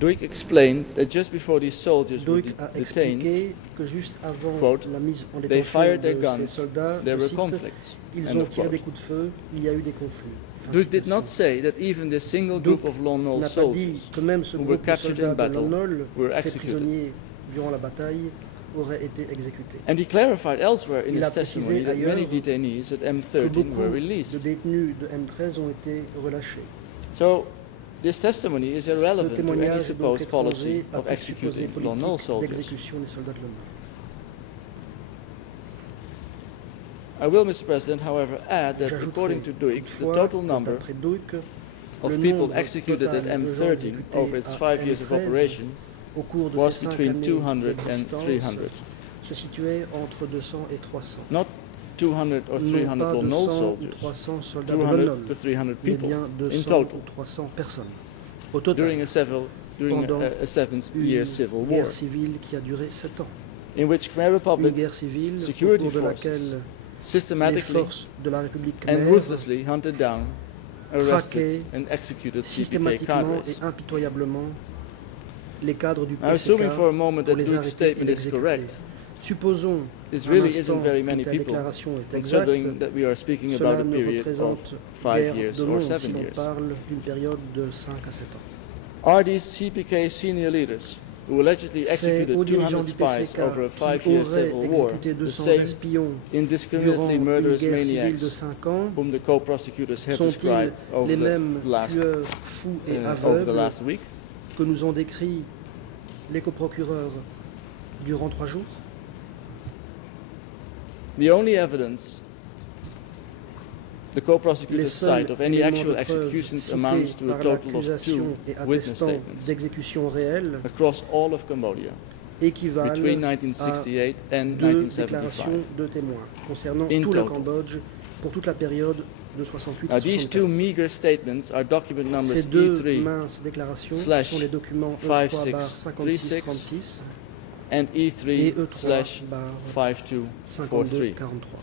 Duke explained that just before these soldiers were Duke a detained, expliqué que juste avant quote, la mise en they détention fired their de guns, ces soldats, there je were cite, conflicts. ils End ont of tiré des quote. coups de feu, il y a eu des conflits. Fin de Duke did citation. not say that even this single group of Lon Nol n'a pas dit soldiers que même ce who were groupe de captured in soldats de battle Lon Nol, were fait executed. prisonniers durant la bataille, aurait été exécuté. And he clarified elsewhere in Il his a précisé testimony that many ailleurs detainees at Que M13 beaucoup were de released. détenus de M13 ont été relâchés. So this testimony is Ce irrelevant to any témoignage est donc supposed policy étranger à of toute supposée executing Lon Nol politique soldiers. d'exécution des soldats de Lon Nol. I will, Mr. President, however, add that J'ajouterai according to Duke, the toutefois total que number d'après Duke, of le people nombre executed at total de gens M13 exécutés over its à 5 years of M13 operation au cours de was ces 5 between années 200 and d'existence, 300. se situait entre 200 et 300. Not 200 or 300 Non pas Lon Nol 200 ou soldiers, 300 soldats de Lon 200 Nol, to 300 mais people bien in 200 total ou 300 personnes. Au total, during pendant a 7-year une civil war, guerre civile qui a duré 7 ans. in which Khmer Une Republic guerre civile au security cours de forces laquelle les systematically forces de la République and khmer ruthlessly hunted down, arrested, traquaient and executed CPK systématiquement cadres. et impitoyablement les cadres du Now, assuming PCK for a moment pour that les Duke's arrêter et statement les is exécuter. correct, Supposons this un really instant isn't very que many ta people, déclaration est exacte. considering that we are speaking about Cela a ne period of représente 5 guère years de or monde 7 si l'on years. parle d'une période de 5 à 7 ans. Are these CPK senior leaders who allegedly C'est executed aux dirigeants 200 du spies PCK over a qui 5-year auraient civil war, exécuté the 200 same espions durant indiscriminately une murderous guerre civile maniacs de 5 ans, whom the co-prosecutors have sont-ils described over les the mêmes last, tueurs fous et over the aveugles last week? que nous ont décrits les coprocureurs durant 3 jours? The only evidence the Les co-prosecutors seuls cite of any éléments actual de preuve executions cités amounts to a par total of 2 l'accusation et witness attestant statements d'exécution réelle across all of Cambodia équivalent between à 1968 and 2 1975. déclarations de témoins concernant In tout le total. Cambodge pour toute la période de 68 Now, à these two 75. meager statements are document numbers Ces deux E3 minces déclarations slash sont les documents E3/5636 and et E3/5243. E3/5243.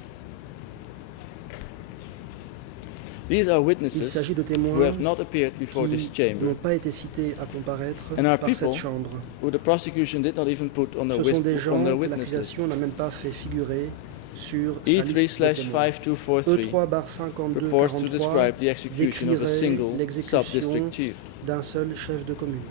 These are Il witnesses s'agit de who témoins have not appeared before this qui chamber, n'ont pas été cités à comparaître And our par cette people chambre. who the prosecution did not even put on their, Ce sont des gens on their que witness list. l'accusation n'a même pas fait figurer sur sa liste de témoins. E3/5243 E3/5243 purports to describe the execution of a décrirait single l'exécution sub-district chief. d'un seul chef de commune.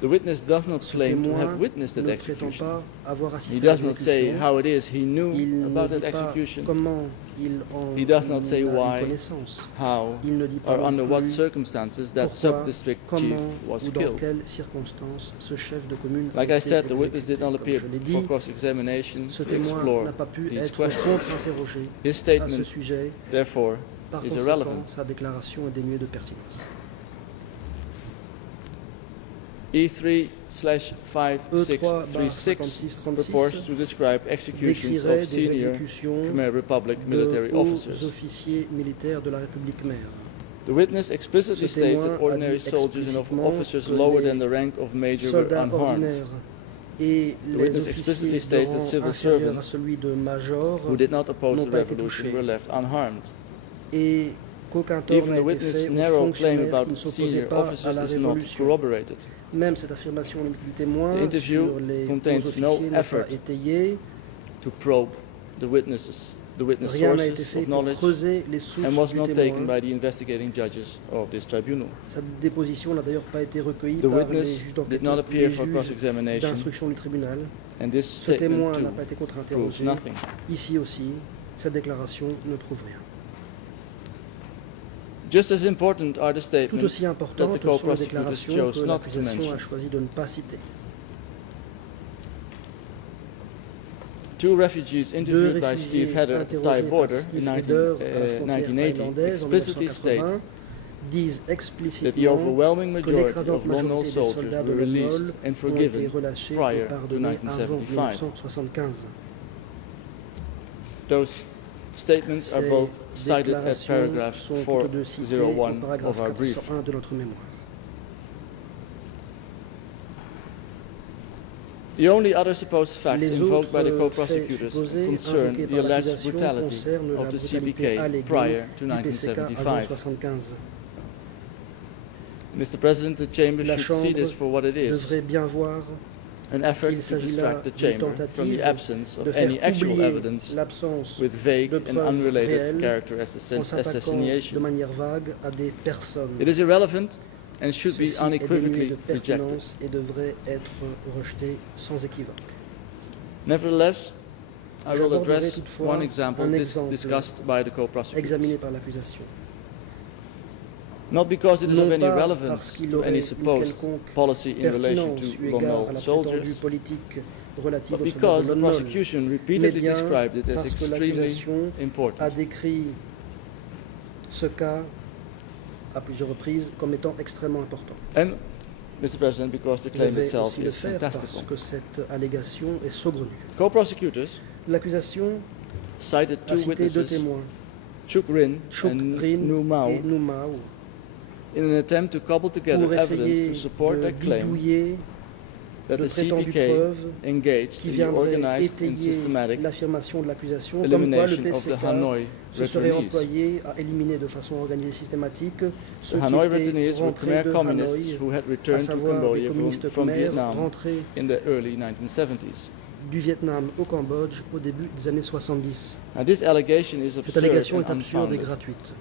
The witness does not Ce claim to témoin have witnessed that ne prétend execution. pas avoir He assisté à does not say l'exécution. how it is he knew Il ne about dit that pas execution, comment il en He does not say a eu why, connaissance. how, Il ne dit pas or non under what plus circumstances that pourquoi, sub-district chief comment was ou dans killed. quelles circonstances ce chef de commune a Like I été said, the witness did not exécuté. appear Comme je l'ai for dit, cross-examination ce to témoin explore n'a pas pu these être questions. contre-interrogé His à ce statement, sujet. therefore, Par is conséquent, irrelevant. sa déclaration est dénuée de pertinence. E3/5636 purports to describe executions décrirait of des senior exécutions Khmer Republic military de hauts officers. officiers militaires de la République Khmer. The witness explicitly Ce states témoin that a ordinary dit soldiers and explicitement officers que lower les than the rank of major were Soldats unharmed. ordinaires et The les witness explicitly officiers states de that rang civil inférieur à servants celui de major who did not oppose n'ont the pas été revolution touchés. were left unharmed. et qu'aucun tort Even n'a the été witness' fait aux narrow claim fonctionnaires qui about ne s'opposaient senior pas à officers la is not révolution. corroborated. Même cette affirmation limitée du témoin The interview sur les contains hauts officiers no n'est effort pas étayée. To probe the witness Rien n'a été sources fait of pour knowledge creuser les and sources was du not taken témoin. by the investigating judges of this tribunal. Sa déposition n'a d'ailleurs pas été recueillie The par les witness juges did d'enquête, not les appear for juges cross-examination, d'instruction du tribunal. and this Ce témoin statement n'a too pas été proves contre-interrogé. nothing. Ici aussi, cette déclaration ne prouve rien. Just as important are the Tout statements aussi that the importantes sont les co-prosecutors déclarations chose que not to l'accusation mention. a choisi de ne pas citer. Two refugees Deux interviewed by réfugiés Steve Hedder at the Thai interrogés border par in Steve Hedder à la frontière 1980 thaïlandaise en explicitly state 1980 disent that the explicitement overwhelming que majority l'écrasante of Lon Nol majorité des soldiers soldats de were Lon released Nol and ont été forgiven relâchés et prior to pardonnés avant 1975. 1975. Those statements are Ces both cited at déclarations paragraph sont toutes deux citées au 401 paragraphe of our brief. 401 de notre mémoire. The only other supposed facts Les invoked by the autres faits co-prosecutors supposés concern invoqués the par alleged l'accusation brutality concernent la of the brutalité CPK alléguée prior to du PCK avant 1975. 1975. Mr. President, the Chamber La should see this Chambre for what it is, devrait bien voir an effort qu'il to s'agit là distract the d'une Chamber from tentative the absence de of faire any actual oublier evidence l'absence with vague de and preuves unrelated réelles character en s'attaquant de assassination. manière vague à des personnes. It is irrelevant and should be Ceci est dénué unequivocally de rejected. pertinence et devrait être rejeté sans équivoque. Nevertheless, I will J'aborderai address toutefois one example un exemple discussed by the co-prosecutors. Examiné par l'accusation. Not because it is Non of any pas parce relevance qu'il to aurait any une supposed quelconque policy in relation pertinence to eu Lon égard à Nol la soldiers, prétendue politique relative but aux soldats because de the Lon Nol, prosecution mais repeatedly bien described it as parce que extremely l'accusation important. a décrit ce cas à plusieurs reprises comme étant extrêmement important. And, Mr. President, because the Je claim vais itself aussi le is faire parce fantastical. que cette allégation est saugrenue. Co-prosecutors L'accusation cited a two cité deux witnesses, témoins, Chuk Rin Chuk and Rin Nu Mao, et Nu Mao, in an attempt to cobble together pour evidence essayer to support de their claim bidouiller that de the prétendues CPK preuves engaged qui in the viendraient organized and étayer systematic l'affirmation de l'accusation, comme quoi le elimination of the PCK Hanoi se serait returnees. employé à éliminer de façon organisée et systématique ceux The qui Hanoi étaient returnees were rentrés Khmer de communists Hanoï, who had à returned to savoir des Cambodia communistes from khmers Vietnam rentrés in the early 1970s. du Vietnam au Cambodge au début des années 70. Now, this allegation is Cette absurd allégation and est absurde et unfounded. gratuite.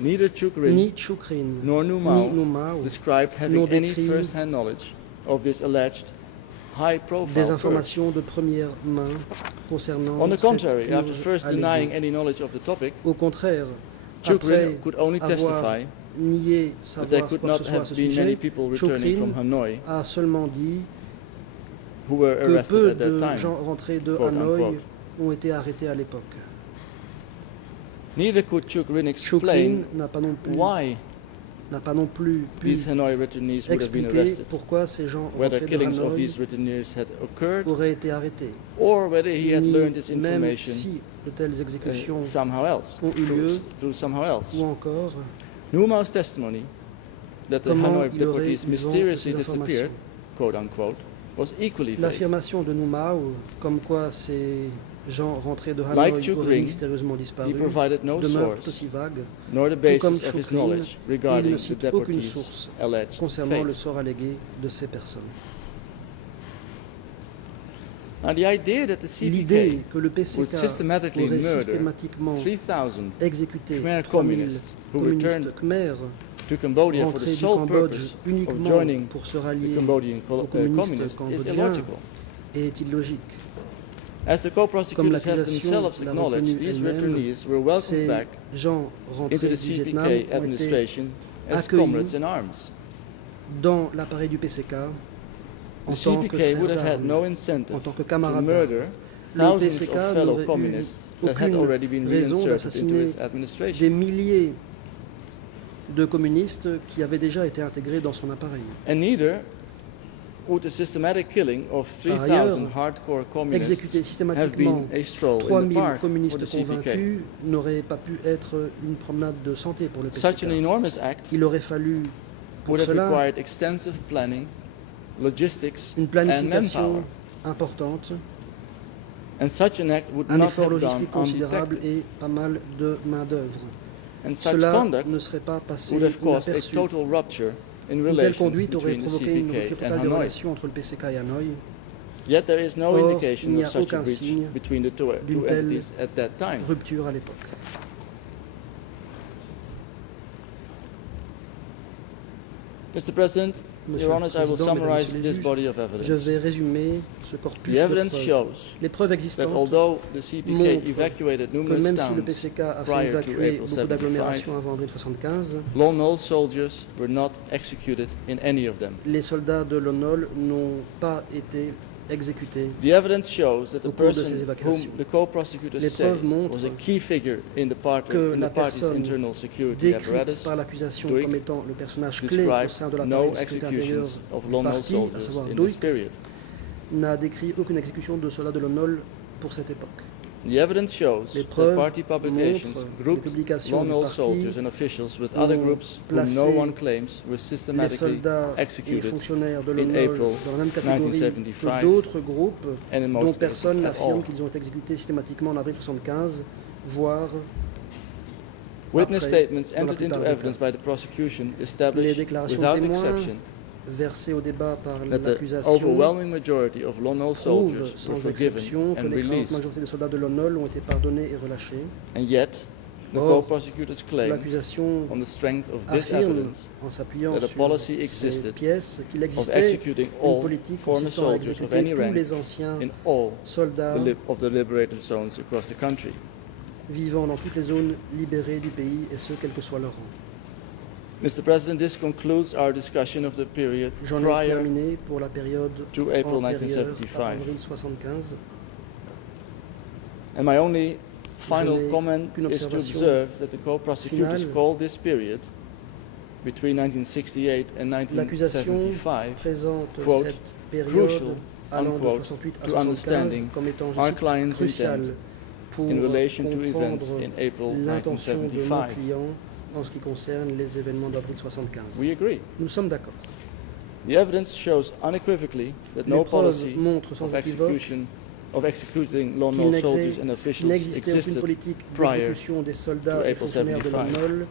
Neither Chuk Rin Ni Chuk Rin, nor Nu ni Mao Nu Mao described having n'ont any décrit first-hand knowledge of this alleged high des profile purge. informations de première main concernant On the cette contrary, purge after first alléguée. denying any knowledge of the topic, Au contraire, Chukrin après could only avoir testify nié that there savoir could quoi que not ce soit à have ce been many sujet, people returning from Chukrin Hanoi a seulement dit who were que arrested peu at that de time. gens rentrés de quote Hanoï unquote. ont été arrêtés à l'époque. Neither could Chukrin Chukrin explain n'a pas non plus pu these Hanoi returnees would have been expliquer arrested, pourquoi ces gens whether rentrés de killings of Hanoï these returnees had occurred, auraient été arrêtés, or whether he had ni learned this même information si de telles exécutions somehow else, ont eu lieu, through somehow else. ou encore Numa's testimony that the comment Hanoi il aurait deportees eu vent de mysteriously ces disappeared, informations. quote unquote, was equally vague. L'affirmation de Numao, comme quoi ces gens rentrés de Like Hanoï Chukrin, auraient mystérieusement He disparu, provided no demeure tout source, aussi vague nor the tout comme basis of his Chukrin, knowledge il regarding ne the cite aucune deportees' source alleged concernant le fate. sort allégué de ces personnes. Now, the idea that the L'idée CPK que le would PCK systematically aurait murder systématiquement 3,000 exécuté Khmer 3000 communists who communistes returned khmers to Cambodia for the rentrés du sole Cambodge purpose of uniquement joining pour se the rallier Cambodian aux communistes communists is cambodgiens illogical. est illogique. As the co-prosecutors have l'accusation themselves l'a acknowledged, reconnu these elle-même, returnees were welcomed Ces back gens rentrés into the du Vietnam CPK ont été administration as accueillis comrades in arms. dans l'appareil du PCK en The tant que CPK frères would have had d'armes, no en incentive tant que to camarades murder d'armes. Le thousands PCK of fellow n'aurait eu communists that had aucune already been raison reinserted into d'assassiner its administration. des milliers de communistes qui avaient déjà été intégrés dans son appareil. And neither would the systematic killing of Par ailleurs, 3,000 hardcore communists Exécuter have systématiquement been a stroll in the 3000 park for communistes the CPK. convaincus n'aurait pas pu être une promenade de santé pour le Such an PCK. enormous act Il aurait fallu pour would have cela required extensive planning, logistics, une and planification manpower. importante, And such an act would un not effort have gone logistique considérable undetected. et pas mal de main-d'œuvre. And such Cela conduct ne serait pas passé would have caused a inaperçu. total rupture in Une telle relations conduite aurait between the provoqué une CPK rupture and totale des Hanoi. relations entre le PCK et Hanoï. Yet there is no Or, il indication n'y of a such a aucun breach signe between the two d'une telle entities at that time. Rupture à l'époque. Mr. President, Monsieur Your le Honors, I will Président, mesdames, summarize messieurs les this juges, body of Je evidence. vais résumer ce corpus The de evidence preuves. shows Les preuves that existantes although the CPK montrent evacuated que numerous même si le towns PCK a fait prior to évacuer April beaucoup 75, d'agglomérations avant avril 75, Lone Wolf soldiers were not executed in any of them. les soldats de l'ONOL n'ont pas été exécutés. The evidence shows that the Au cours de person ces whom évacuations. the co-prosecutors Les say preuves montrent was a key figure in the, que in la the party's personne internal security décrite apparatus par l'accusation Duik comme étant le personnage clé au described sein de l'appareil no de sécurité intérieure executions of du Lone Wolf parti, à soldiers savoir in this Duik, period. n'a décrit aucune exécution de soldats de l'ONOL pour cette époque. The evidence shows Les that preuves party publications montrent que les grouped publications Lone du Wolf parti soldiers and officials with ont other groups whom placé no one claims were Les systematically soldats et executed fonctionnaires de in l'ONOL April dans la même catégorie 1975 que d'autres groupes and in dont most personne cases at n'affirme all. qu'ils ont été exécutés systématiquement en avril 75, voire Witness après, statements dans la entered plupart into des evidence cas. by the prosecution Les established déclarations without témoins exception versées au débat par that the l'accusation overwhelming majority of Lone Wolf prouvent soldiers were sans forgiven exception que and l'écrasante released, majorité des soldats de l'ONOL ont été pardonnés et relâchés. and yet the Or, co-prosecutors claim, L'accusation on the strength of this affirme, evidence, en s'appuyant that a sur policy ces existed pièces, qu'il of existait executing une all politique former consistant à soldiers of exécuter any tous rank les anciens in all soldats of the liberated zones across the country. vivant dans toutes les zones libérées du pays, et ce, quel que soit leur rang. Mr. President, this concludes our discussion of the period J'en ai prior terminé pour la période to April antérieure à 1975. avril 75. And my only final n'ai comment qu'une is to observation observe that the co-prosecutors finale. called this period between 1968 and L'accusation 1975 présente quote, cette période crucial, allant de unquote, 68 à to 75 understanding comme étant, je our cite, client's cruciale intent pour in relation to events comprendre in April l'intention de mon 1975. client en ce qui concerne les événements d'avril 75. We agree. Nous sommes d'accord. The evidence shows unequivocally that Les no preuves policy montrent sans équivoque executing Lone qu'il Wolf soldiers and qu'il officials n'existait aucune existed politique prior d'exécution des to soldats et April fonctionnaires de 75. l'ONOL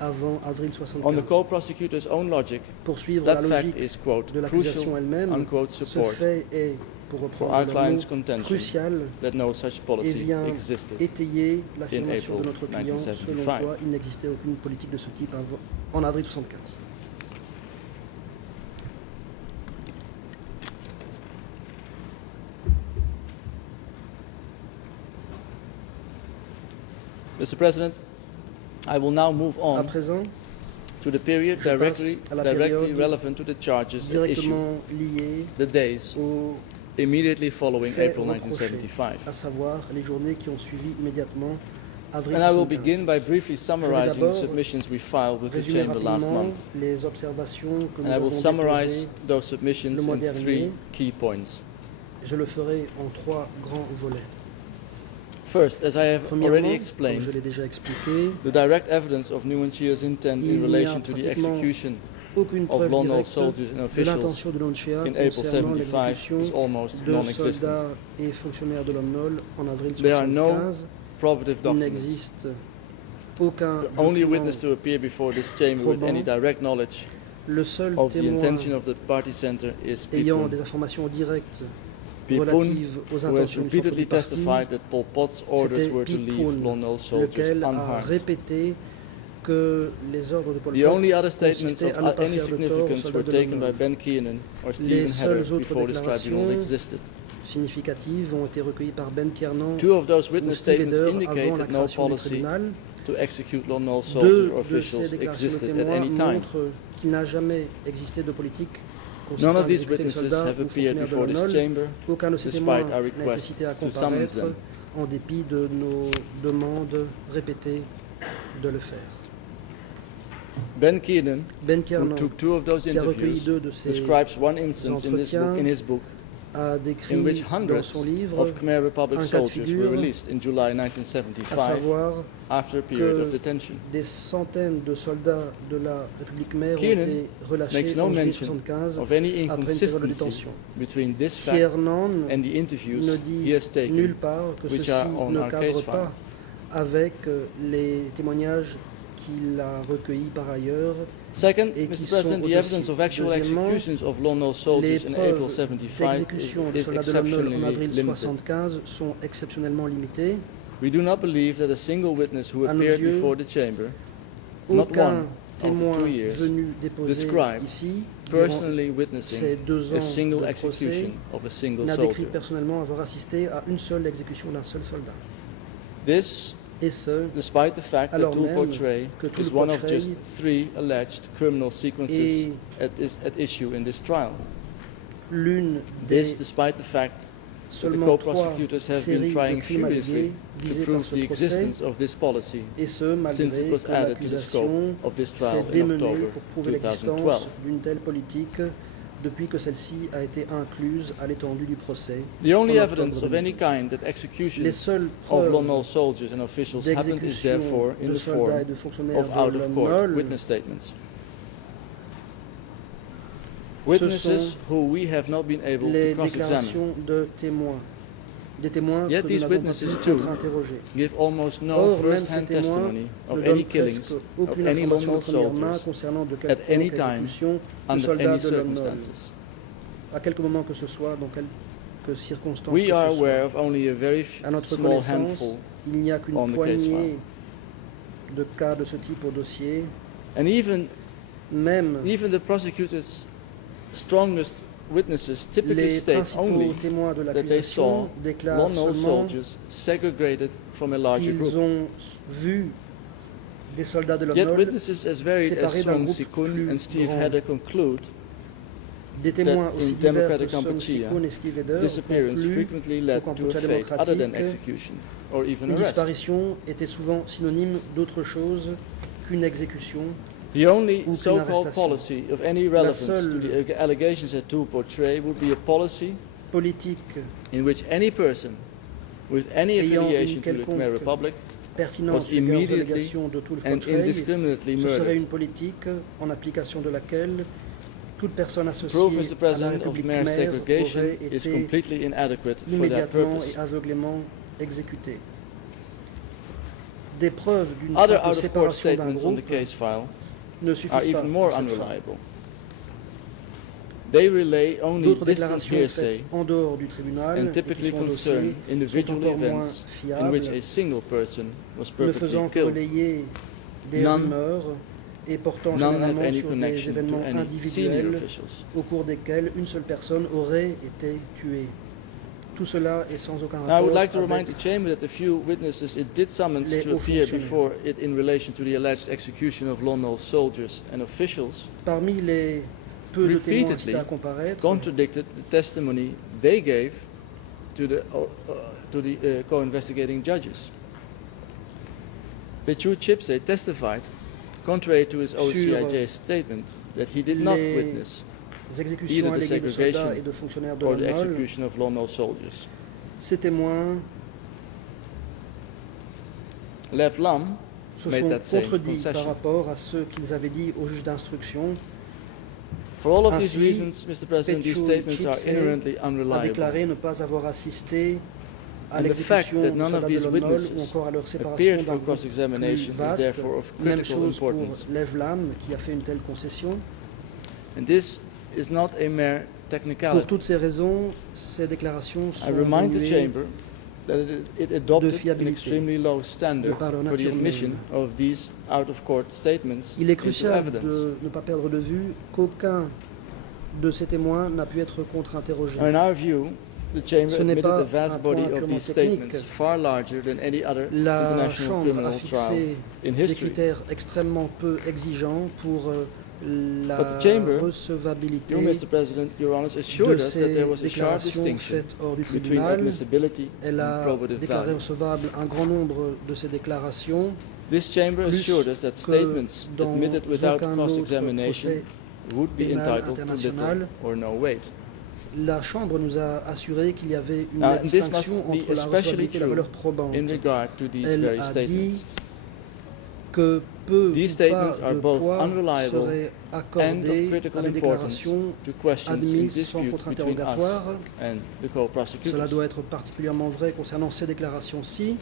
avant avril On the 75. co-prosecutor's own logic, Pour suivre that la fact logique is, quote, de l'accusation crucial, elle-même, unquote, ce support fait est, pour for reprendre our le client's mot, contention crucial that no such et policy vient existed. étayer l'affirmation April de notre client selon 1975. quoi il n'existait aucune politique de ce type en avril 75. Mr. President, I will now move À on présent, to the period je passe directly à la période relevant to the charges at issue, directement lié the days aux immediately following faits April reprochés, 1975. à savoir les journées qui ont suivi immédiatement avril And I will 75. begin by briefly summarizing the d'abord submissions we filed with the Résumer Chamber last rapidement month. les observations que nous And I will avons summarize déposées. those submissions le mois in dernier. 3 key points. Je le ferai en 3 grands volets. First, as I have Premièrement, already comme je explained, l'ai déjà expliqué, the direct evidence of Nguyen Chia's intent Il in n'y a relation to the pratiquement execution aucune of preuve Lon Nol directe soldiers and de officials l'intention de Lon Chia in April concernant 75 l'exécution is almost de non-existent. soldats et fonctionnaires de Lon Nol en avril There are no 75. Probative Il documents. n'existe aucun The only document. witness to appear before this chamber with any probant. direct knowledge Le seul of the témoin intention of the party center is ayant Pipun. des informations directes Pipun, relatives aux who has intentions du centre repeatedly du parti, testified that Pol Pot's orders c'était were to leave Pipun, Lon Nol soldiers lequel a unharmed. répété que les ordres de Pol The Pot only other statements consistaient of à ne pas any faire de tort aux significance soldats were de Lon taken by Nol. Ben Kiernan or Les Stephen seules Heather autres before this tribunal déclarations existed. significatives ont été recueillies par Ben Kiernan Two of those ou witness Steve statements Eder indicate avant la that no création du policy tribunal. to execute Lon Nol Deux soldiers or de ces officials déclarations de existed at témoins any time. montrent qu'il n'a jamais existé de politique None consistant à of these exécuter les witnesses soldats have ou appeared fonctionnaires de before Lon this Nol. chamber, Aucun de ces témoins despite our n'a été requests cité à to summons comparaître them. en dépit de nos demandes répétées de le faire. Ben Kiernan, Ben who Kiernan, took two of those qui a recueilli interviews, deux de ces describes one instance entretiens, in his book a in décrit which dans hundreds son livre, of Khmer Republic un cas de soldiers figure, were released in July à 1975 savoir after a period que of detention. des centaines de soldats de la République khmer ont Kiernan été relâchés makes no en juillet mention 1975 of any après une période de inconsistency détention. between this fact Kiernan and the interviews ne he dit has taken, nulle part que which ceci are on ne our cadre case pas file. avec les témoignages qu'il a recueillis par ailleurs. Second, et qui Mr. sont President, au the evidence dossier. of actual Deuxièmement, executions of Lon Nol Les soldiers in April preuves 75 d'exécution de is soldats de Lon Nol en exceptionally avril limited. 1975 sont exceptionnellement limitées. We do not believe that a single witness who À nos appeared yeux, before the chamber, not Aucun one témoin over 2 years, venu déposer described ici durant personally ces witnessing 2 a ans single de execution procès of a single n'a décrit soldier. personnellement avoir assisté à une seule exécution d'un seul soldat. This, Et ce, despite the fact that alors Tool même Portray que is Tool one of Portray just 3 alleged criminal sequences est at issue in this trial. l'une This, des despite the fact that the seulement 3 co-prosecutors have been séries trying de crimes furiously allégués to visées par prove ce the procès, existence of this policy et ce, malgré since it was que added to the scope l'accusation of this s'est trial in démenée October pour prouver 2012. l'existence d'une telle politique depuis que celle-ci a été incluse à l'étendue du procès. The only en evidence octobre of any 2012. kind that executions Les seules of Lon preuves Nol soldiers and officials happened is d'exécution therefore in de the soldats et form de fonctionnaires of de Lon out-of-court Nol witness statements. Ce Witnesses sont who we have not been able les to cross-examine déclarations de témoins, des témoins Yet que these nous n'avons pas witnesses pu too contre-interroger. give almost no Or, même ces first-hand témoins testimony ne of donnent any killings presque of aucune any Lon information Nol de première main soldiers concernant de at any quelconque time exécution de under soldats any de Lon Nol, circumstances. à quelque moment que ce soit, dans quelques circonstances We que are ce soit. aware of only a very À notre small connaissance, handful, il n'y a qu'une on the case poignée de cas de ce type au dossier. and even Même the prosecutors' strongest witnesses typically les state principaux only témoins de that they l'accusation saw déclarent Lon Nol seulement soldiers segregated from a larger qu'ils group. ont vu des soldats de Lon Yet Nol, witnesses as varied as séparés d'un Song groupe Si-kun plus and Steve grand. Heather conclude des témoins that aussi in divers que democratic Song Kampuchea, Si-kun et Steve Eder disappearance concluent frequently led au to a Kampuchea fate other than démocratique, execution or even une arrest. disparition était souvent synonyme d'autre chose qu'une exécution. The only Aucune so-called arrestation. policy of any relevance to seule- the allegations that Tool portray would be a policy Politique in which any person with any Ayant affiliation une to the Khmer quelconque Republic pertinence was au regard aux immediately allégations de tout le and portrait, indiscriminately ce serait murdered. une politique en application de laquelle toute personne associée Proof, Mr. à la President, of République Khmer khmer segregation aurait is été completely inadequate for that immédiatement purpose. et aveuglément exécutée. Des preuves d'une Other simple out-of-court séparation d'un statements on the groupe case file ne are suffisent pas even more à cette fin. unreliable. They relay only D'autres distant déclarations hearsay faites en dehors du tribunal and et qui typically sont au dossier concern sont individual encore moins events in which fiables, a single person was ne purposely faisant que killed. relayer des None- rumeurs et portant None have généralement any sur des connection to événements any senior individuels officials. au cours desquels une seule personne aurait été tuée. Tout cela est sans aucun Now, I would rapport like to avec remind the chamber that the few witnesses it did summons les to hauts appear fonctionnaires. before it in relation to the alleged execution of Lon Nol soldiers and officials parmi les peu de témoins Repeatedly cités à comparaître. contradicted the testimony they gave to the co-investigating judges. Petru Chipse testified, contrary to his OCIJ statement, that he did not les witness Les exécutions either the alléguées de soldats segregation et de fonctionnaires de or the l'ONU, execution of Lon Nol soldiers. ces témoins Lev Lam se made sont that same contredits par concession. rapport à ce qu'ils avaient dit au juge d'instruction, For all of these Ainsi, reasons, Mr. President, these Petru statements are Chipse inherently a unreliable. déclaré ne pas avoir assisté à And the fact l'exécution that de none of soldats de these l'ONU witnesses ou encore à leur séparation appeared d'un for groupe plus cross-examination is vaste. therefore of Même critical chose pour importance. Lev Lam qui a fait une telle concession. And this is not a mere Pour technicality. toutes ces raisons, ces déclarations I sont remind the dénuées chamber that it adopted an fiabilité. extremely low standard par leur for the nature admission même. of these out-of-court statements Il est into crucial evidence. de ne pas perdre de vue qu'aucun de ces témoins n'a pu être contre-interrogé. In our view, the chamber Ce n'est admitted pas a vast un body point of these purement technique. statements far larger than any other La international Chambre a criminal trial fixé in des history. critères extrêmement peu exigeants pour la But the Chamber, recevabilité You, Mr. President, Your Honors, de assured us that ces there was a sharp déclarations distinction faites hors du between tribunal. admissibility Elle and a probative déclaré value. recevable un grand nombre de ces déclarations, This chamber plus assured us that que statements dans admitted without aucun autre cross-examination procès would be pénal entitled to international. little or no weight. La Chambre nous a assuré qu'il y avait une Now, this distinction must be entre la especially recevabilité et la true valeur probante. in regard to these Elle very a statements. dit que peu These ou pas statements are de both poids unreliable serait and accordé of critical à des importance déclarations to questions in admises sans dispute between us contre-interrogatoire. and the Cela co-prosecutors. doit être particulièrement vrai concernant ces déclarations-ci,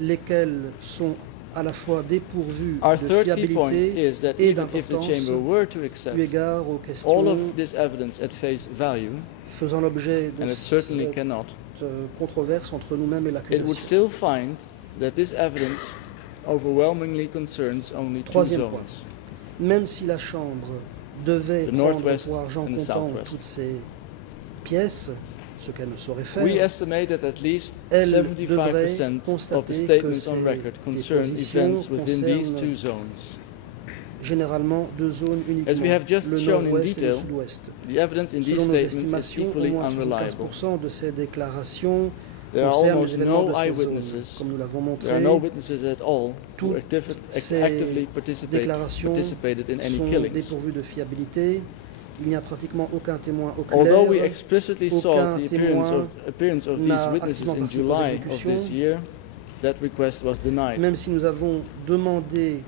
lesquelles sont à la fois dépourvues Our de third key point fiabilité is that et even if the d'importance chamber were to accept eu égard aux all questions of this evidence at face value, faisant l'objet de and it certainly cette cannot, controverse entre nous-mêmes et it would l'accusation. still find that this evidence overwhelmingly concerns only two Troisième zones. point. Même si la Chambre devait The prendre Northwest pour argent and the comptant Southwest. toutes ces pièces, ce qu'elle ne saurait faire, We estimate that at least Elle 75% devrait of the constater statements que on ces record concern dépositions events within these concernent two zones. généralement deux zones uniquement, As we have just le shown in nord-ouest et le detail, sud-ouest. The evidence in these Selon nos statements is estimations, au equally moins unreliable. 75% de ces déclarations There are concernent les almost événements no de ces zones. eyewitnesses. Comme nous l'avons montré, There are no witnesses at all who Toutes ces actively déclarations participated in any sont killings. dépourvues de fiabilité. Il n'y a pratiquement aucun témoin Although we oculaire. explicitly Aucun sought the témoin appearance of these n'a witnesses activement in participé aux July of exécutions. this year, that request was denied. Même si nous avons demandé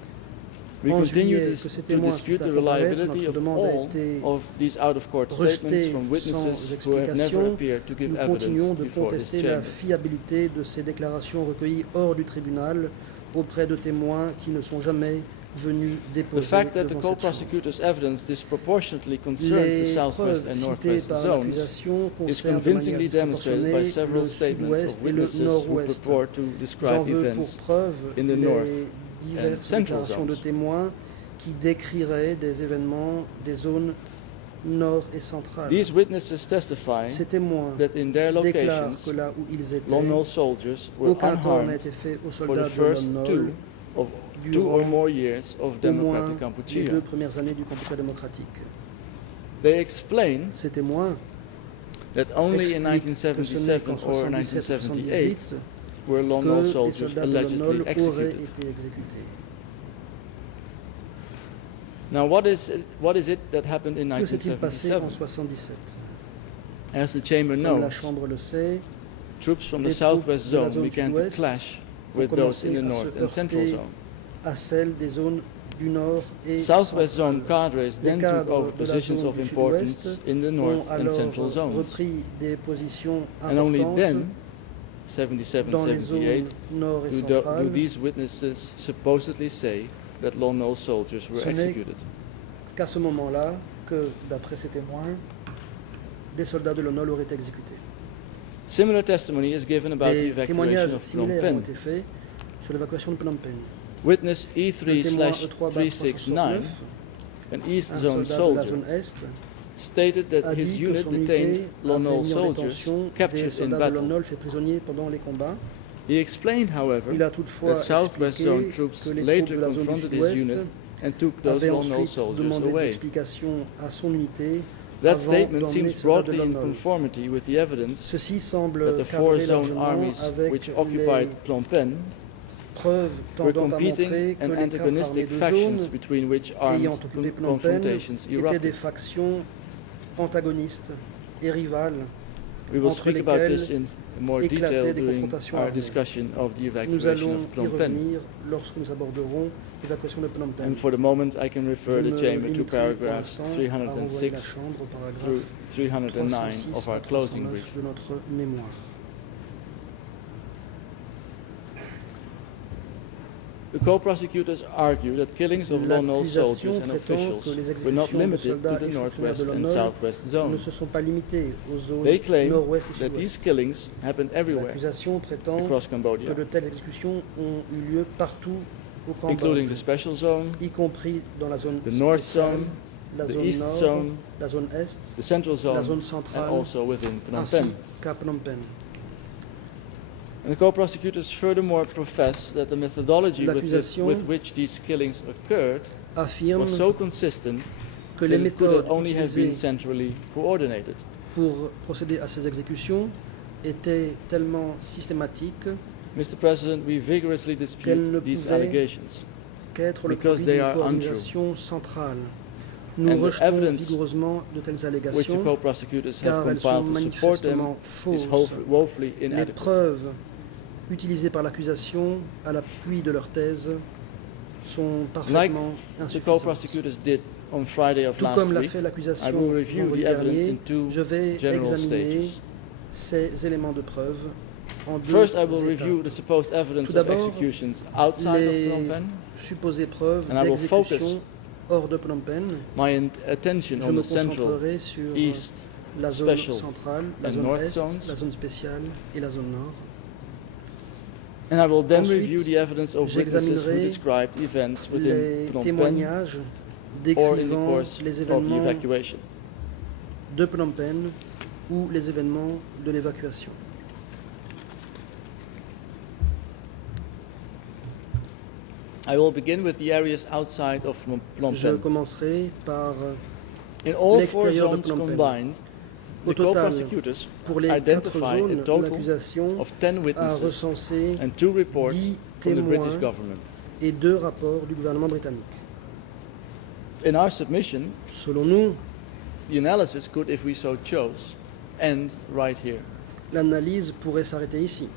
We en continue juillet que ces to témoins dispute fussent the à comparaître, reliability notre of demande a all été of these out-of-court statements rejetée from sans witnesses who have never explication. appeared to give Nous evidence continuons de before this contester la chamber. fiabilité de ces déclarations recueillies hors du tribunal auprès de témoins qui ne sont jamais venus The déposer fact that the devant cette chambre. co-prosecutor's evidence disproportionately concerns the Les southwest preuves and citées northwest par zones l'accusation is concernent de manière convincingly demonstrated by disproportionnée several le statements sud-ouest of et le witnesses who nord-ouest. purport to J'en describe veux pour events preuve in the les north diverses central déclarations de zones. témoins qui décriraient des événements des zones nord et centrales. These witnesses testify Ces témoins that in their déclarent locations, que là où ils étaient, Lon Nol soldiers were aucun tort n'a unharmed été fait aux for soldats the de first Lon two Nol of 2 or durant more years of au moins democratic les Kampuchea. 2 premières années du Kampuchea démocratique. They explain Ces témoins that only in expliquent que ce n'est 1977 qu'en or 1978 77-78 were Lon que Nol les soldiers soldats de Lon allegedly Nol auraient executed. été exécutés. Now, what is it that happened in Que s'est-il passé en 1977? 77? As the chamber Comme la knows, Chambre le sait, troops from the les troupes southwest de la zone zone began to sud-ouest clash ont with those in commencé the à north se and central heurter zone. à celles des zones du nord et Southwest centrales. zone cadres then Les took over cadres de la positions zone of du importance sud-ouest in the north ont and alors central zones. repris des positions And only importantes then, dans les zones 77-78, nord et do centrales. these witnesses supposedly say that Lon Nol soldiers were Ce n'est executed. qu'à ce moment-là que, d'après ces témoins, des soldats de l'ONU auraient été exécutés. Similar testimony is given about the Des evacuation témoignages of Phnom similaires ont Penh. été faits sur l'évacuation de Phnom Penh. Witness Le témoin E3-369, E3/369, an East un Zone soldat de la soldier, zone Est, stated that a his dit que unit son detained unité Lon avait Nol mis en soldiers détention des captured in soldats de battle. Lon Nol faits prisonniers pendant les combats. He explained, however, Il a toutefois that Southwest Zone expliqué troops que les troupes later de la zone du confronted his Sud-Ouest unit and took those avaient Lon Nol ensuite soldiers demandé des away. explications à son unité That avant statement d'emmener seems les soldats de broadly in Lon Nol. conformity with the evidence Ceci semble that the four cadrer zone largement armies avec which les occupied Phnom Penh preuves were tendant à montrer competing que and les quatre armées antagonistic de factions zone between which ayant armed occupé Phnom Penh confrontations étaient des erupted. factions antagonistes et rivales We will entre speak about this lesquelles in more éclataient detail des during confrontations our armées. discussion of the Nous evacuation allons of y Phnom Penh. revenir lorsque nous aborderons l'évacuation de Phnom Penh. And for the moment, I can refer Je the me chamber to limiterai pour paragraphs l'instant à renvoyer la 306 chambre au paragraphe through 309 306 of our à closing 309 brief. de notre mémoire. The co-prosecutors argue that killings of Lon Nol L'accusation soldiers and prétend officials que les were not exécutions de limited to soldats the et fonctionnaires northwest de Lon and Nol southwest ne zones. se sont pas limitées aux zones They claim nord-ouest et that these sud-ouest. killings happened everywhere L'accusation prétend across que Cambodia, de telles exécutions ont eu lieu partout au including Cambodge, the special zone, y compris dans la zone the North spéciale, Zone, la the zone East nord, Zone, la zone est, the Central la Zone, zone and centrale, also within Phnom ainsi Penh. qu'à Phnom Penh. And the co-prosecutors furthermore profess that the methodology L'accusation with which these killings occurred Affirme was so consistent que that les it could méthodes only have been utilisées centrally coordinated. pour procéder à ces exécutions étaient tellement systématiques Mr. President, we vigorously Qu'elle ne dispute these pouvait allegations. qu'être le Because produit they d'une are coordination centrale. Nous And the rejetons evidence vigoureusement de telles Which the allégations co-prosecutors have car elles sont compiled to support them manifestement is fausses. woefully Les inadequate. preuves utilisées par l'accusation à l'appui de leur thèse sont parfaitement The insuffisantes. co-prosecutors did on Friday of Tout last comme l'a week, fait I l'accusation will review vendredi the evidence dernier, in two je vais general examiner stages. ces éléments de preuve en deux First, I will étapes. review the supposed evidence Tout of d'abord, executions outside of les Phnom Penh. supposées preuves And I will d'exécution hors de Phnom Penh. My attention Je on me the central, concentrerai sur east, la zone special centrale, la and zone north est, zones. la zone spéciale et la zone nord. and I will then Ensuite, review the evidence of witnesses who j'examinerai described events within Les Phnom Penh témoignages or in the décrivant course les of the événements evacuation. de Phnom Penh ou les événements de l'évacuation. I will begin with the areas outside of Phnom Je Penh. commencerai par, In all four l'extérieur de zones Phnom Penh. combined, Au the total, co-prosecutors pour les 4 identify a zones, total l'accusation of 10 a witnesses recensé and 2 reports 10 from the British témoins government. et 2 rapports du gouvernement britannique. In our submission, Selon nous, the analysis could, if we so chose, end right here. l'analyse pourrait s'arrêter ici.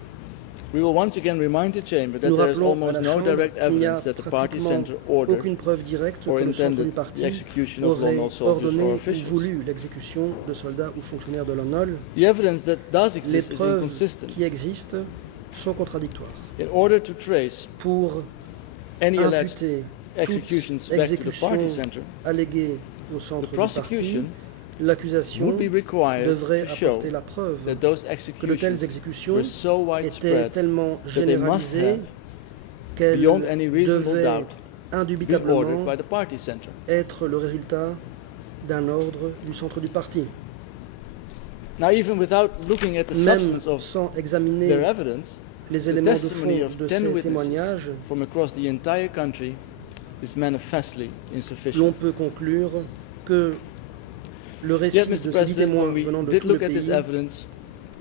We will once again remind the Chamber that Nous there is rappelons à almost la no Chambre direct qu'il n'y a evidence that the party pratiquement center ordered aucune preuve directe or que le centre du intended the parti execution of Lon aurait Nol soldiers ordonné or ou officials. voulu l'exécution de soldats ou fonctionnaires de Lon Nol. The evidence that does Les exist is preuves inconsistent. qui existent sont contradictoires. In order to trace Pour any alleged imputer executions back to the party exécution center, alléguées au the centre du parti, prosecution l'accusation would be required devrait to show apporter la preuve that those que de telles executions exécutions were so étaient widespread tellement that they must généralisées have, qu'elles beyond any reasonable devaient doubt, been ordered indubitablement by the party center. être le résultat d'un ordre du centre du parti. Now, even without looking at the Même substance of sans examiner their evidence, les the éléments de testimony fond of de 10 ces witnesses témoignages, from across the entire country is manifestly l'on insufficient. peut conclure que le récit Yet, de Mr. ces 10 President, témoins when we venant de did tout le look at this pays evidence,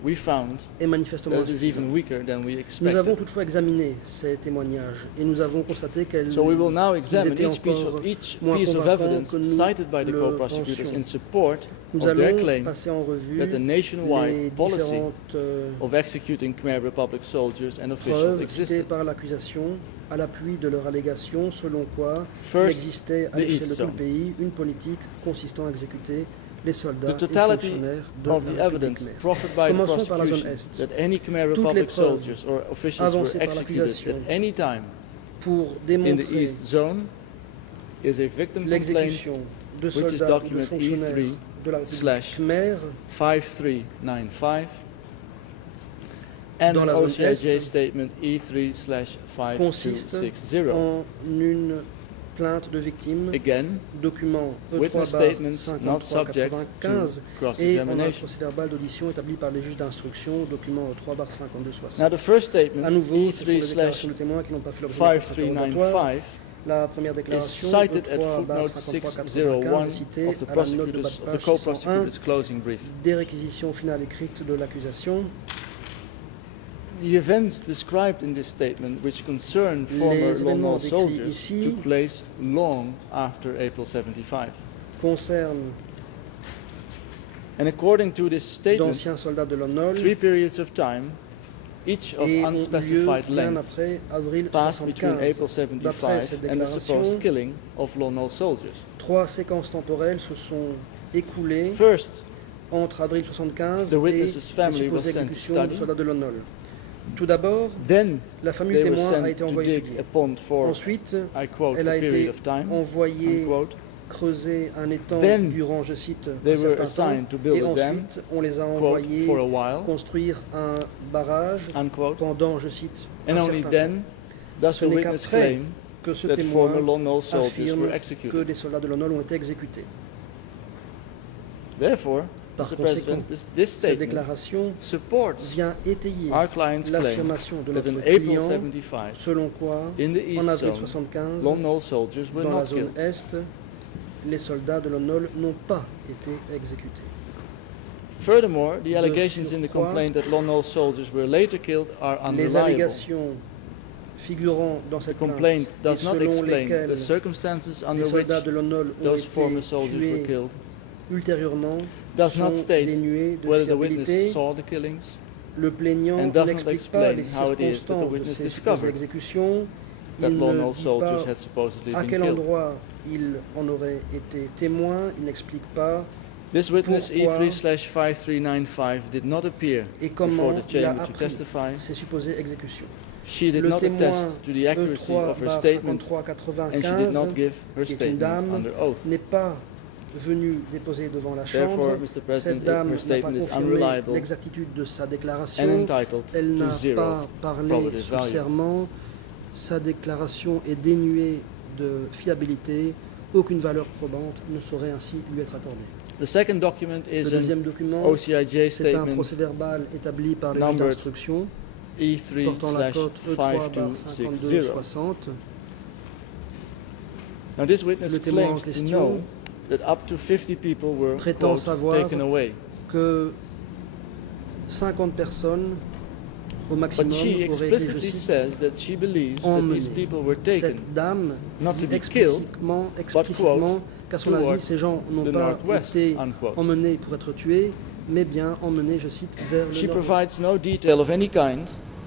we found est manifestement that it is insuffisant. even weaker than we Nous avons expected. toutefois examiné ces témoignages et nous avons constaté qu'ils So we will now examine étaient each piece encore of, each moins piece of convaincants evidence que nous cited by the le co-prosecutors pensions. in support Nous of their allons claim passer en revue that the les nationwide policy différentes of executing Khmer Republic soldiers and officials preuves citées existed. par l'accusation à l'appui de leur allégation selon quoi il First, existait à the l'échelle East de tout le Zone. pays une politique consistant à exécuter les soldats The et totality fonctionnaires de of la the République evidence khmère. proffered by the Commençons par la zone prosecution Est. that any Khmer Toutes les Republic preuves soldiers or officials were avancées par executed l'accusation at any time Pour in the démontrer East Zone is a victim complaint l'exécution de which is soldats ou de document fonctionnaires E3 de la République slash khmère 5395 and Dans an la zone OCIJ Est statement E3 slash consiste 5260. en une plainte de victime, Again, document witness statements not subject to 53-95 et en un cross-examination. procès-verbal d'audition établi par les juges d'instruction, document 3/5260. Now the first À statement, nouveau, ce sont des déclarations E3/5395, de témoins qui n'ont pas fait l'objet d'un contre-interrogatoire. La première is déclaration, cited at footnote 3/53-95, 601 est citée of the à la note de bas prosecutor's, de of the page 601 co-prosecutor's closing brief. des réquisitions finales écrites de l'accusation. The events described in this statement, which concern former Les Lon événements Nol décrits soldiers, ici took place long after April 75. concernent And according to this statement, d'anciens soldats de l'ONOL 3 periods of time, each of et ont lieu unspecified bien length, après avril passed between 75. April D'après 75 cette and the supposed déclaration, killing of Lon Nol soldiers. 3 séquences temporelles se sont écoulées First, entre avril 75 the et witness's les family was supposées sent to exécutions de study. soldats de l'ONOL. Tout d'abord, Then la famille they were témoin a sent été to envoyée dig étudier. a pond for, Ensuite, I quote, elle a a period été of time, envoyée unquote. creuser un étang Then durant, je cite, they un were certain assigned temps, to build et a dam, ensuite on les a quote, envoyés for a while, construire un barrage unquote. pendant, je cite, And un only certain temps. then does Ce the n'est witness qu'après claim que ce that témoin former Lon Nol soldiers affirme were que executed. des soldats de l'ONOL ont été exécutés. Therefore, Par Mr. conséquent, President, this cette statement déclaration supports vient étayer our client's claim l'affirmation de that notre in April client 75, selon quoi, in the en East avril Zone, 75, Lon Nol soldiers were dans la not zone killed. Est, les soldats de l'ONOL n'ont pas été exécutés. Furthermore, the allegations in the surcroît, complaint that Lon Nol soldiers were later killed are Les unreliable. allégations figurant dans The cette complaint plainte et does not selon explain lesquelles the circumstances les under which soldats de l'ONOL ont those été former soldiers were tués killed ultérieurement does sont not state dénués de whether the witness fiabilité. saw the killings. Le plaignant and does not n'explique pas explain les how it is that the circonstances de witness ces discovered supposées exécutions. that Il Lon ne Nol dit soldiers pas had supposedly à been quel killed. endroit il en aurait été témoin. Il n'explique pas This witness pourquoi E3/5395 did not appear et before comment the il a chamber to appris testify. ces supposées exécutions. She did Le not témoin attest to the accuracy of her statement, and she did not E3/53-95 give her qui est une statement dame, under oath. n'est pas venue déposer devant la Therefore, Chambre. Mr. Cette President, dame her n'a pas statement is confirmé unreliable l'exactitude de sa and déclaration. entitled Elle to n'a zero pas parlé probative sous value. serment. Sa déclaration est dénuée de fiabilité. Aucune valeur probante ne saurait ainsi lui être accordée. The second document Le is an deuxième document, OCIJ c'est un statement procès-verbal établi par les juges numbered d'instruction portant la cote E3/5260. E3/5260. Now this witness Le témoin en claims to question know that up to 50 people were prétend quote, savoir taken away. Que 50 personnes au maximum But she auraient été, je explicitly cite, says that she believes that emmenées. these people were taken Cette dame not to dit be killed, explicitement qu'à son avis, towards ces gens n'ont the pas northwest, été unquote. emmenés pour être tués, mais bien emmenés, je cite, vers le She nord. provides no detail of any kind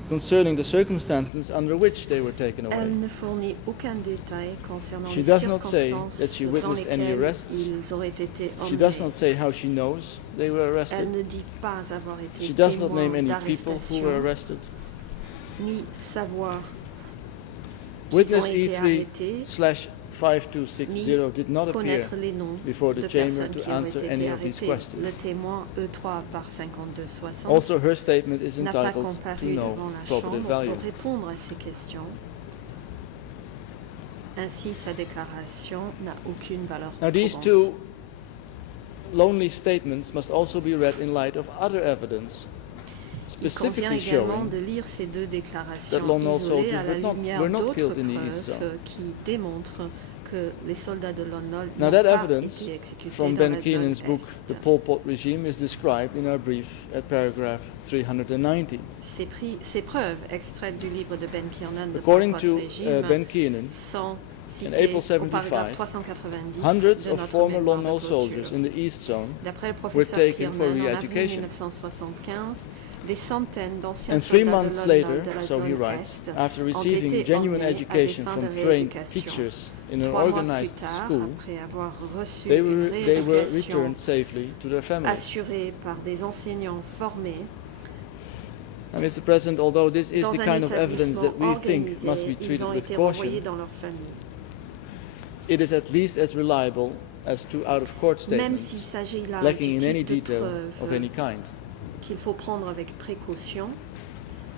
concerning the circumstances under which they were taken away. Elle ne fournit aucun détail concernant She les does not say circonstances that she dans witnessed any lesquelles arrests. ils auraient été She does emmenés. not say how she knows they were Elle arrested. ne dit pas avoir été She does not témoin name any people who were d'arrestation, arrested. ni savoir qu'ils ont Witness été arrêtés, E3/5260 did not appear connaître les noms before the de chamber personnes to qui ont answer été any of these arrêtées. questions. Le témoin E3/5260 Also, her statement is n'a pas entitled to comparu no devant la probative Chambre value. pour répondre à ces questions. Ainsi, sa déclaration n'a aucune valeur Now, these probante. two lonely statements must also be read in light of other evidence, Il convient specifically également showing de lire ces deux déclarations that Lon Nol isolées soldiers à la lumière were not d'autres killed in the East preuves Zone. qui démontrent que les soldats de Lon Nol Now, n'ont that pas evidence été exécutés from dans Ben la zone Keenan's book, Est. The Pol Pot Regime, is described in our brief at paragraph 390. Ces preuves extraites du livre de Ben Kiernan de Pol According Pot to Régime Ben Keenan, sont in citées April au 75, paragraphe 390 hundreds de of notre former mémoire Lon de Nol clôture. soldiers in the East Zone D'après le were professeur taken for Kiernan, en avril re-education. 1975, des centaines d'anciens And 3 soldats de months Lon Nol later, de la so he zone writes, Est after ont receiving été genuine emmenés à des education fins from de trained rééducation. teachers in an 3 mois plus organized tard, school, après avoir reçu they une were rééducation returned safely to their families. assurée par des enseignants formés Now, Mr. President, although this is dans the un kind of evidence établissement that we think organisé, must be ils treated ont with été renvoyés caution, dans leur famille. it is at least as reliable as two out-of-court Même s'il statements, s'agit là lacking du in any type de detail of preuves any kind. qu'il faut prendre avec précaution,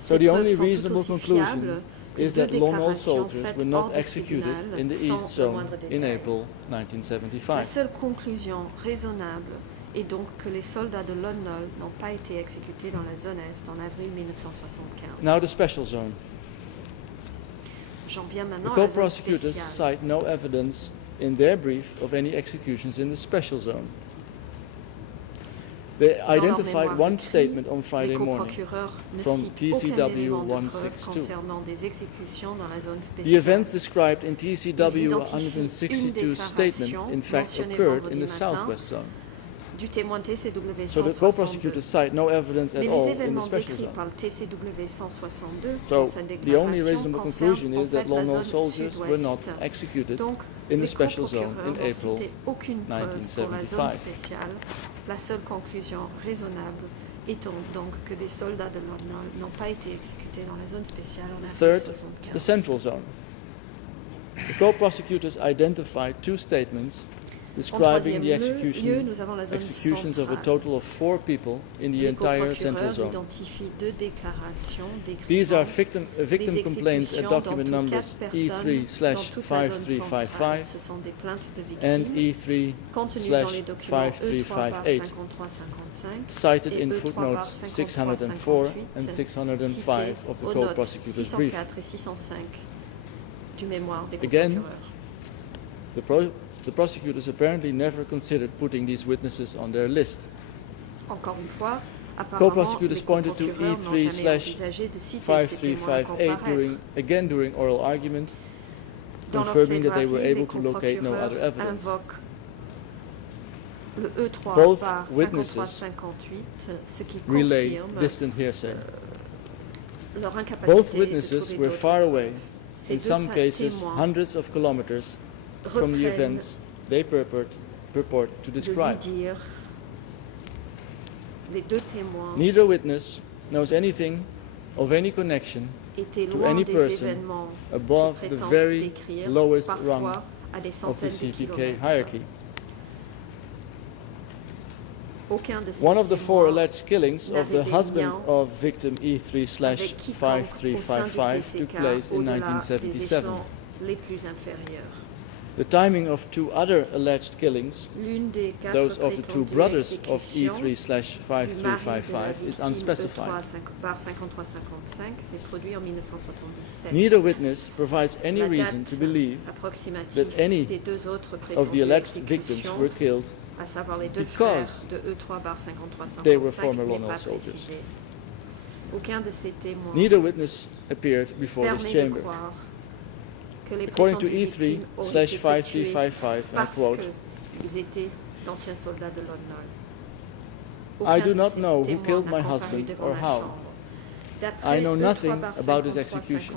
So ces the preuves only sont tout reasonable aussi conclusion fiables que is deux that Lone Wolf déclarations soldiers faites were hors not du executed tribunal in the sans East le Zone moindre in détail. April La 1975. seule conclusion raisonnable est donc que les soldats de Lone Nol n'ont pas été exécutés dans la zone Est en avril 1975. Now the Special Zone. J'en viens The maintenant à la zone co-prosecutors spéciale. cite no evidence in their brief of any executions in the Special Zone. They Dans leur identified mémoire one écrite, statement on les Friday morning. coprocureurs ne from citent TCW aucun élément de preuve 162. concernant des exécutions dans la zone The spéciale. events described in Ils TCW identifient une 162 statement déclaration in fact mentionnée occurred vendredi in the matin Southwest Zone. du témoin TCW So the 162. co-prosecutors cite no evidence Mais at les all in the événements Special décrits Zone. par le TCW 162 So dans sa the only déclaration reasonable concernent conclusion en is that fait la Lone zone Wolf soldiers were not sud-ouest. executed Donc, in the les Special Zone coprocureurs in n'ont April cité aucune preuve pour la zone 1975. spéciale. La seule conclusion raisonnable étant donc que des soldats de Lone Nol n'ont pas été exécutés dans la zone spéciale en avril Third, 1975. the Central Zone. The co-prosecutors identified two statements En describing troisième the lieu, nous avons la zone executions of a centrale. total of 4 people in the Les entire Central coprocureurs Zone. identifient deux déclarations These are décrivant victim des complaints at exécutions document dans numbers toutes 4 personnes dans toute la zone centrale. E3/5355 Ce sont des plaintes de and victimes contenues dans les documents E3/5358, E3/5355 cited et in E3/5358, footnotes 604 and 605 of the cités aux notes co-prosecutor's brief. 604 et 605 du mémoire des Again, coprocureurs. The prosecutors apparently never considered putting these witnesses on their list. Encore une fois, apparemment, Co-prosecutors les pointed to coprocureurs n'ont jamais E3/5358 envisagé de citer ces témoins à comparaître. during oral argument, Dans leur confirming that they were plaidoirie, able to locate no other les evidence. invoquent le E3 Both par witnesses 5358, ce qui relay confirme distant hearsay. leur incapacité Both de witnesses trouver were d'autres far preuves. away, Ces in deux some cases témoins hundreds of kilometers from the reprennent events they purport to de lui describe. dire, les deux témoins Neither witness knows anything of any connection étaient to loin any des person événements above qui the prétendent very décrire, lowest parfois rung à des of the centaines de CPK kilomètres. hierarchy. Aucun de ces One of the 4 témoins alleged killings of the n'avait des husband liens of victim avec quiconque au sein du E3/5355 took PCK place in au-delà des 1977. échelons les plus inférieurs. The timing of 2 other alleged killings, L'une des quatre those of the 2 prétendues brothers of exécutions du mari de la E3/5355, is victime unspecified. E3/5355 s'est produit en 1977. Neither witness provides any La reason date to believe approximative that any des deux autres of the prétendues alleged victims exécutions, were killed à savoir les deux because frères de E3/5355, they were former n'est Lone pas Wolf soldiers. précisé. Aucun de ces témoins Neither witness appeared before this permet de chamber. croire que les According to prétendues victimes auraient été tuées E3/5355, and I parce quote, qu'ils étaient d'anciens soldats de Lone Nol. I Aucun do de not ces know who témoins killed n'a my comparu husband devant or la how. chambre. D'après I know nothing E3/5355, about his execution.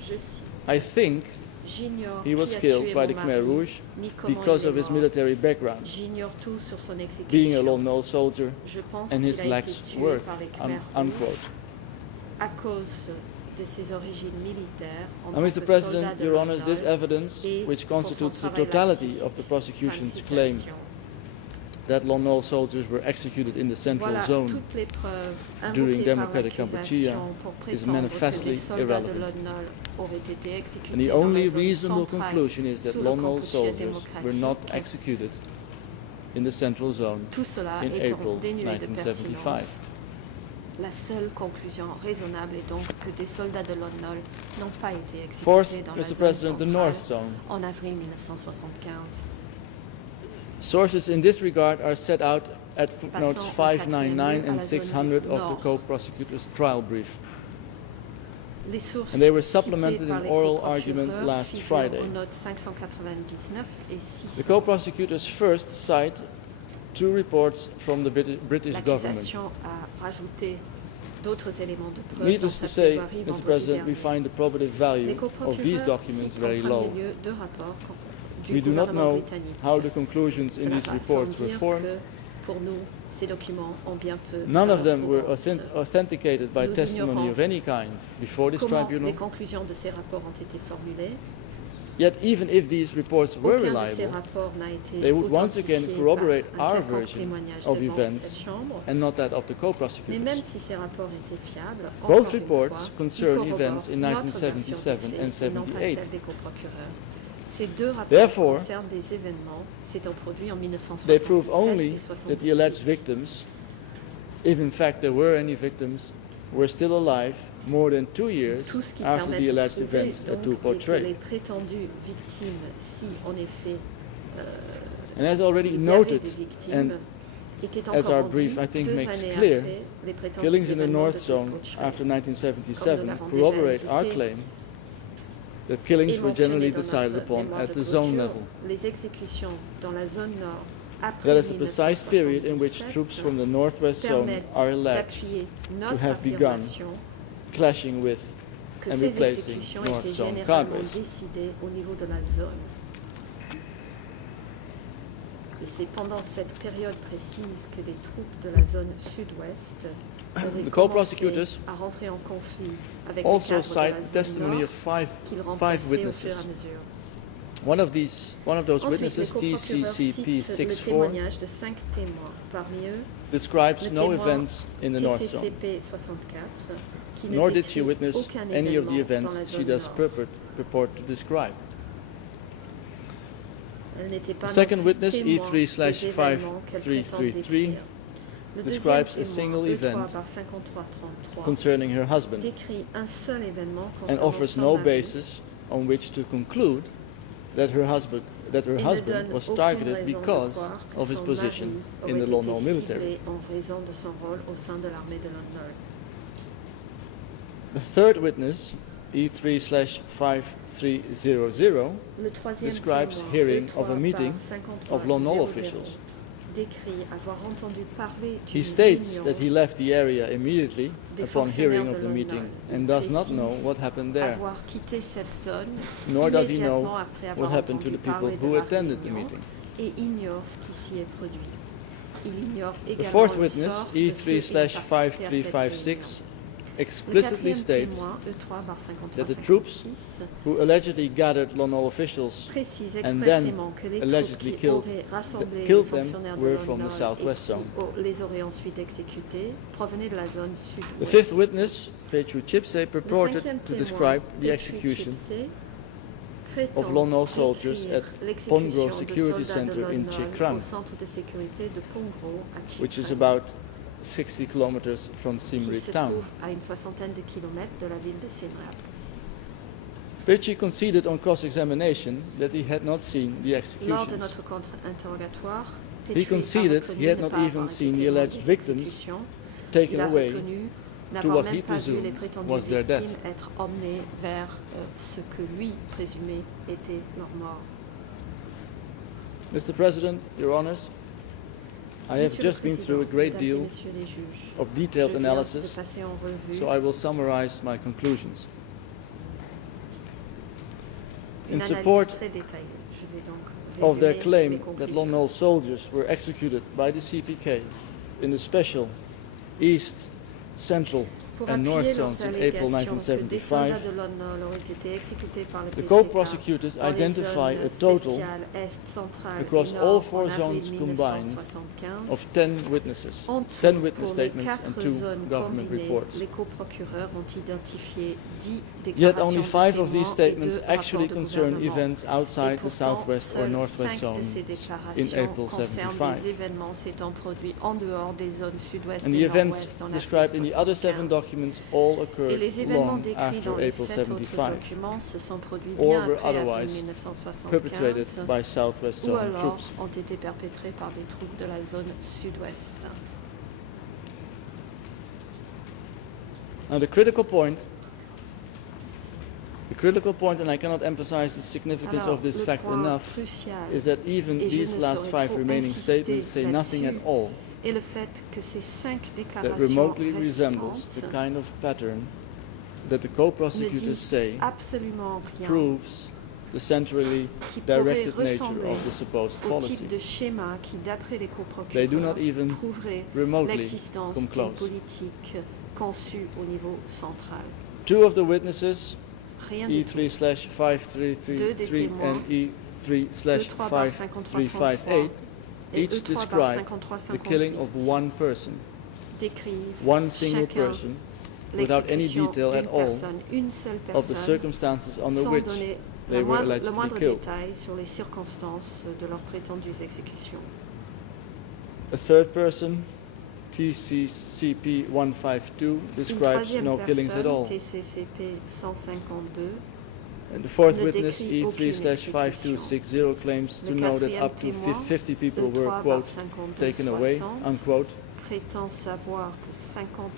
je cite, I think j'ignore he was qui a killed tué by mon the Khmer mari, Rouge ni comment because il of est his mort. military background, J'ignore tout sur son exécution. being a Lone Wolf soldier, Je pense and his qu'il a été lax tué work, par les Khmer Rouges unquote. à cause de ses origines militaires en Now, tant Mr. que soldat President, de Your Lone Honours, this Nol evidence, et which pour son constitutes the travail totality laxiste. of the Fin prosecution's de claim citation. that Lone Wolf soldiers were executed in the Central Voilà Zone toutes les preuves during invoquées par democratic Kampuchea l'accusation pour is prétendre manifestly que les soldats de irrelevant. Lone Nol auraient été exécutés And the dans only la zone reasonable centrale conclusion is that sous le Lone Wolf Kampuchea soldiers were not démocratique. executed in the Central Zone Tout cela in étant April dénué de 1975. pertinence. La seule conclusion raisonnable est donc que des soldats de Lone Nol n'ont pas été Fourth, exécutés dans la Mr. zone President, the centrale North Zone. en avril 1975. Sources in this regard are set out at footnotes Passons au 599 quatrième lieu, à and la zone 600 of the Nord. co-prosecutor's trial brief. Les sources And they were citées supplemented par in les oral coprocureurs argument last figurent Friday. aux notes 599 et 600. The co-prosecutors first cite 2 reports from the British government. L'accusation a rajouté d'autres éléments de preuve dans Needless sa to say, plaidoirie Mr. vendredi President, we dernier. find the probative Les value of these coprocureurs documents citent en very premier low. lieu deux rapports du We do not gouvernement know britannique. how the conclusions in Cela these va reports sans were dire formed. que pour nous, ces documents ont bien peu None of them were d'importance. authenticated by Nous testimony ignorons of any kind before this Comment tribunal. les conclusions de ces rapports ont été formulées? Yet even if these reports were Aucun de ces reliable, rapports n'a été they would once again authentifié corroborate par un our quelconque version témoignage of devant events cette chambre. and not that of the Mais co-prosecutors. même si ces rapports étaient fiables, Both encore une reports fois, concern ils corroborent events in notre 1977 version des and faits et non pas 78. celle des coprocureurs. Ces deux rapports Therefore, concernent des événements s'étant produits en They 1977 prove only et that the alleged 78. victims, if in fact there were any victims, were still alive more than 2 years Tout ce qui after permet the de alleged prouver events that donc do et que portray. les prétendues victimes, si en effet And as already il y avait noted, des victimes, and étaient as encore our en brief, vie I think, 2 makes années clear, après les prétendus killings in the événements North de Zone Pulkochai. after 1977 Comme nous l'avons corroborate déjà our indiqué, claim that killings et were generally mentionné dans decided notre upon mémoire at de the zone clôture, level. les exécutions dans la zone nord après That is the precise period in which 1977 troops from the Northwest Zone permettent are alleged d'appuyer notre have begun affirmation clashing with que and ces replacing exécutions North étaient Zone généralement cadres. décidées au niveau de la zone. Et c'est pendant cette période précise que les troupes de la zone sud-ouest auraient The commencé co-prosecutors à rentrer en conflit avec les also cadres de cite la the zone testimony nord of five qu'ils remplaçaient au fur et witnesses. à mesure. One of those Ensuite, witnesses, les coprocureurs TCCP citent le 64, témoignage de 5 témoins. Parmi eux, describes le no témoin events in the North Zone, TCCP 64 qui ne nor did she décrit witness aucun any of the événement events dans la she zone does nord. purport to describe. Elle n'était pas The second non plus witness, témoin des E3/5333, événements qu'elle prétend décrire. Le deuxième describes a témoin, single event E3/5333, concerning her husband décrit un seul événement and concernant offers son no mari basis on which to conclude that her husband et ne husband donne was aucune targeted raison de because croire que of his son position mari in the aurait Lon Nol été military. ciblé en raison de son rôle au sein de l'armée de Lon Nol. The third witness, E3/5300, Le troisième describes témoin, hearing of a meeting E3/5300, of Lon Nol officials. décrit avoir entendu parler He d'une states réunion that he left the area immediately des upon fonctionnaires hearing de of the Lon meeting Nol. and Il does not précise know what happened there, avoir quitté cette zone nor does he immédiatement know après what avoir happened to entendu the people parler de who la attended the réunion meeting. et ignore ce qui s'y est produit. Il ignore The également fourth le witness, sort de ceux qui ont participé à cette réunion. E3/5356, Le explicitly quatrième states témoin, that the troops E3/5356, who allegedly gathered Lon Nol officials précise and then expressément que les troupes allegedly qui killed- auraient rassemblé les killed them fonctionnaires de were Lon from the Nol Southwest et Zone. qui les auraient ensuite exécutés provenaient de la zone sud-ouest. The fifth witness, Petru Chipse, Le purported cinquième to témoin, describe the Petru execution Chipse, prétend of Lon Nol soldiers décrire at l'exécution Pongrove de Security soldats de Center Lon in Nol Chikran, au centre de sécurité de Pongro à Chikran, which is about 60 kilometers from Siem qui Reap se town. trouve à une soixantaine de kilomètres de la ville de Siem Reap. Petru conceded on cross-examination that he had not seen the Lors de executions. notre contre-interrogatoire, He Petru a conceded reconnu he had ne not pas even avoir seen été the témoin alleged des victims exécutions. Il taken a away reconnu to n'avoir what même he pas vu les presumed prétendues was their death. victimes être emmenées vers ce que lui présumait était leur mort. Mr. President, Your Honors, I have Monsieur le just been Président, through a great Mesdames et deal Messieurs les juges, of je detailed viens de analysis, passer en revue so I will summarize my conclusions. une In analyse support très détaillée. Je vais donc of their résumer claim mes that conclusions. Lon Nol soldiers were executed by the CPK in the special East, Central Pour and North appuyer Zones leurs in April allégations que des soldats 1975, de Lon Nol auraient été exécutés par le the PCK co-prosecutors dans les identify zones a total spéciales Est, centrale across et all Nord four en avril zones combined 1975. of 10 witnesses, En 10 tout, witness pour les statements and 4 2 zones government combinées, reports. les coprocureurs ont identifié 10 Yet déclarations only de 5 of these témoins et statements 2 actually rapports de concern gouvernement. events outside Et the pourtant, Southwest or seules Northwest 5 de zones ces in déclarations April concernent 75. des événements s'étant produits en dehors des zones sud-ouest And the et events nord-ouest en avril described in the other 7 75. documents all Et occurred les événements long décrits after dans les April 7 autres 75, documents se sont produits or bien were après avril otherwise 1975 perpetrated by Southwest ou Zone alors troops. ont été perpétrés par des troupes de la zone sud-ouest. Now the critical point, and I cannot emphasize the significance Alors, of this le fact point enough, crucial is that even et je these ne last saurais 5 trop remaining insister statements say nothing at là-dessus, all est le fait que ces 5 that déclarations remotely resembles the restantes kind of pattern that the ne co-prosecutors disent say absolument rien proves the centrally qui pourrait directed nature ressembler of the supposed au policy. type de schéma qui, d'après les They do coprocureurs, not even prouverait remotely l'existence come d'une close. politique conçue au niveau central. 2 of the witnesses Rien du tout. Deux des E3/5333 témoins, and E3/5333 E3/5358 et each describe the killing of E3/5358 one person, décrivent one single chacun person, without any l'exécution detail at d'une all personne, une seule of the personne, circumstances under sans which donner they were le allegedly moindre killed. détail sur les circonstances de leurs prétendues exécutions. A third person, TCCP 152, Une describes troisième no killings at all. personne, TCCP 152, And the fourth ne witness, décrit aucune E3/5260, claims to Le know that quatrième up to témoin, 50 people were, quote, taken away, unquote, prétend savoir que 50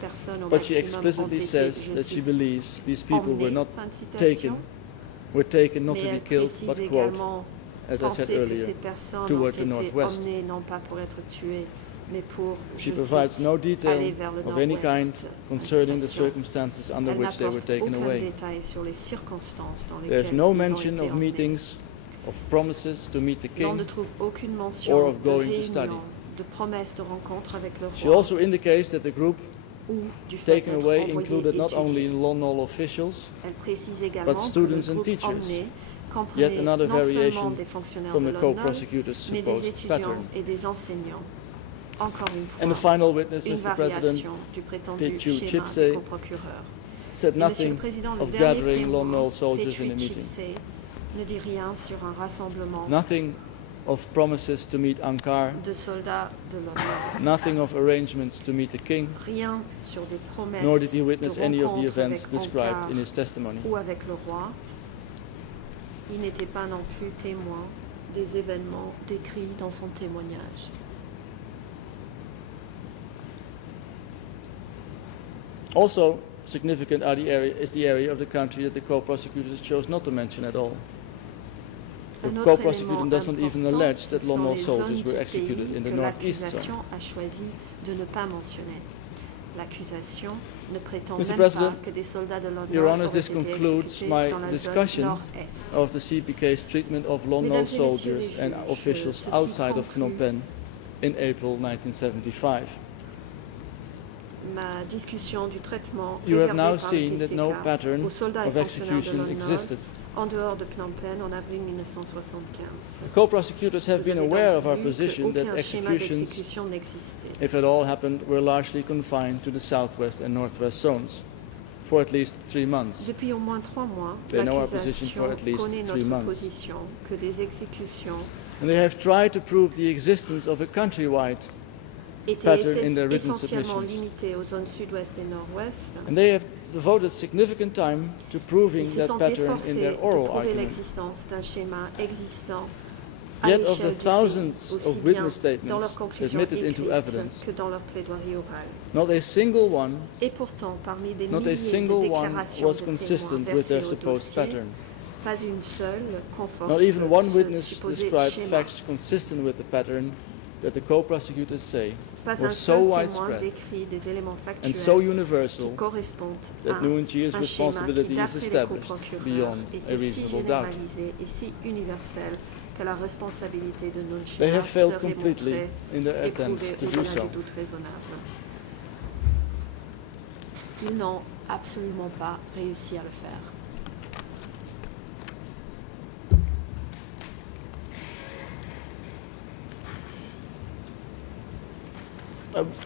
personnes au but she maximum ont explicitly été, says je that she cite, believes these people were emmenées, not fin de citation, taken not mais to be elle killed, précise but, quote, également as I penser said que earlier, ces personnes ont toward the été northwest. emmenées non pas pour être tuées, mais pour, She je provides cite, no aller detail vers le of any nord-ouest. kind Fin de concerning the citation. circumstances under Elle which they were n'apporte taken aucun away. détail sur les circonstances dans There is lesquelles no ils ont mention été of emmenés. meetings, of promises to meet the L'on ne king. trouve aucune mention or of de going to study. réunion, de promesses de rencontre avec le She roi also indicates that the group ou du fait taken d'être away envoyé included not étudier. only Lon Nol officials, Elle précise également but que students le and groupe teachers. emmené Yet comprenait another non seulement variation des fonctionnaires from de the London, co-prosecutor's mais des supposed étudiants pattern. et des enseignants. Encore une And the fois, final witness, une Mr. President, variation du prétendu Pichu schéma Chipsey, des coprocureurs. said Et Monsieur le nothing Président, le of dernier gathering témoin, Lon Nol soldiers Pichu in a meeting. Chipsey, ne dit rien sur un rassemblement Nothing of promises to meet Ankar, de soldats de l'honneur. nothing of arrangements to meet the king, Rien sur des promesses nor did he witness de any of the rencontres events avec described Ankar in his testimony. ou avec le roi. Il n'était pas non plus témoin des événements décrits dans son témoignage. Also significant is the area of the country that the co-prosecutors chose not to mention at all. The Un autre co-prosecutor élément doesn't even important, allege ce that Lon sont Nol les soldiers zones were du executed pays in the que northeast zone. l'accusation a choisi de ne pas mentionner. L'accusation ne prétend Mr. même President, pas que des soldats de l'ONU Your auraient Honours, this été concludes exécutés my dans la discussion zone nord-est. of the CPK's treatment of Lon Nol Mesdames et messieurs soldiers les and juges, officials ceci outside of conclut Phnom Penh in April 1975. Ma discussion du traitement You have réservé now par le seen that no PCK pattern aux soldats et of fonctionnaires de execution l'ONU existed. en dehors de Phnom Penh en avril 1975. The co-prosecutors have Vous been avez donc aware of our vu position that qu'aucun schéma executions, d'exécution n'existait. if at all happened, were largely confined to the southwest and northwest zones for at least 3 months. Depuis au moins 3 mois, They know our position l'accusation for at least connaît 3 notre months. position que des exécutions And they have tried to prove the existence of a countrywide, étaient Pattern in their written essentiellement submissions. limitées aux zones sud-ouest et nord-ouest. and they have devoted significant time to proving Ils se that sont pattern in efforcés their de oral prouver argument. l'existence d'un schéma existant à Yet of l'échelle the du thousands pays, of aussi bien witness dans statements leurs conclusions admitted into écrites evidence, que dans leur plaidoirie orale. not a single one, Et pourtant, parmi des not a milliers de single one déclarations was de témoins consistent with versées their au supposed dossier, pattern. pas une seule conforte Not even one ce witness supposé described schéma. facts consistent with the pattern that the co-prosecutors say Pas were un so seul témoin widespread décrit des éléments and so factuels universal qui correspondent à that Nguyen Chi Thi's un schéma qui, responsibility is d'après les established coprocureurs, beyond a était si reasonable doubt. généralisé et si universel que la responsabilité de Nguyen Chi They have Thi failed serait completely montrée in their et attempts prouvée to do au-delà so. du doute raisonnable. Ils n'ont absolument pas réussi à le faire.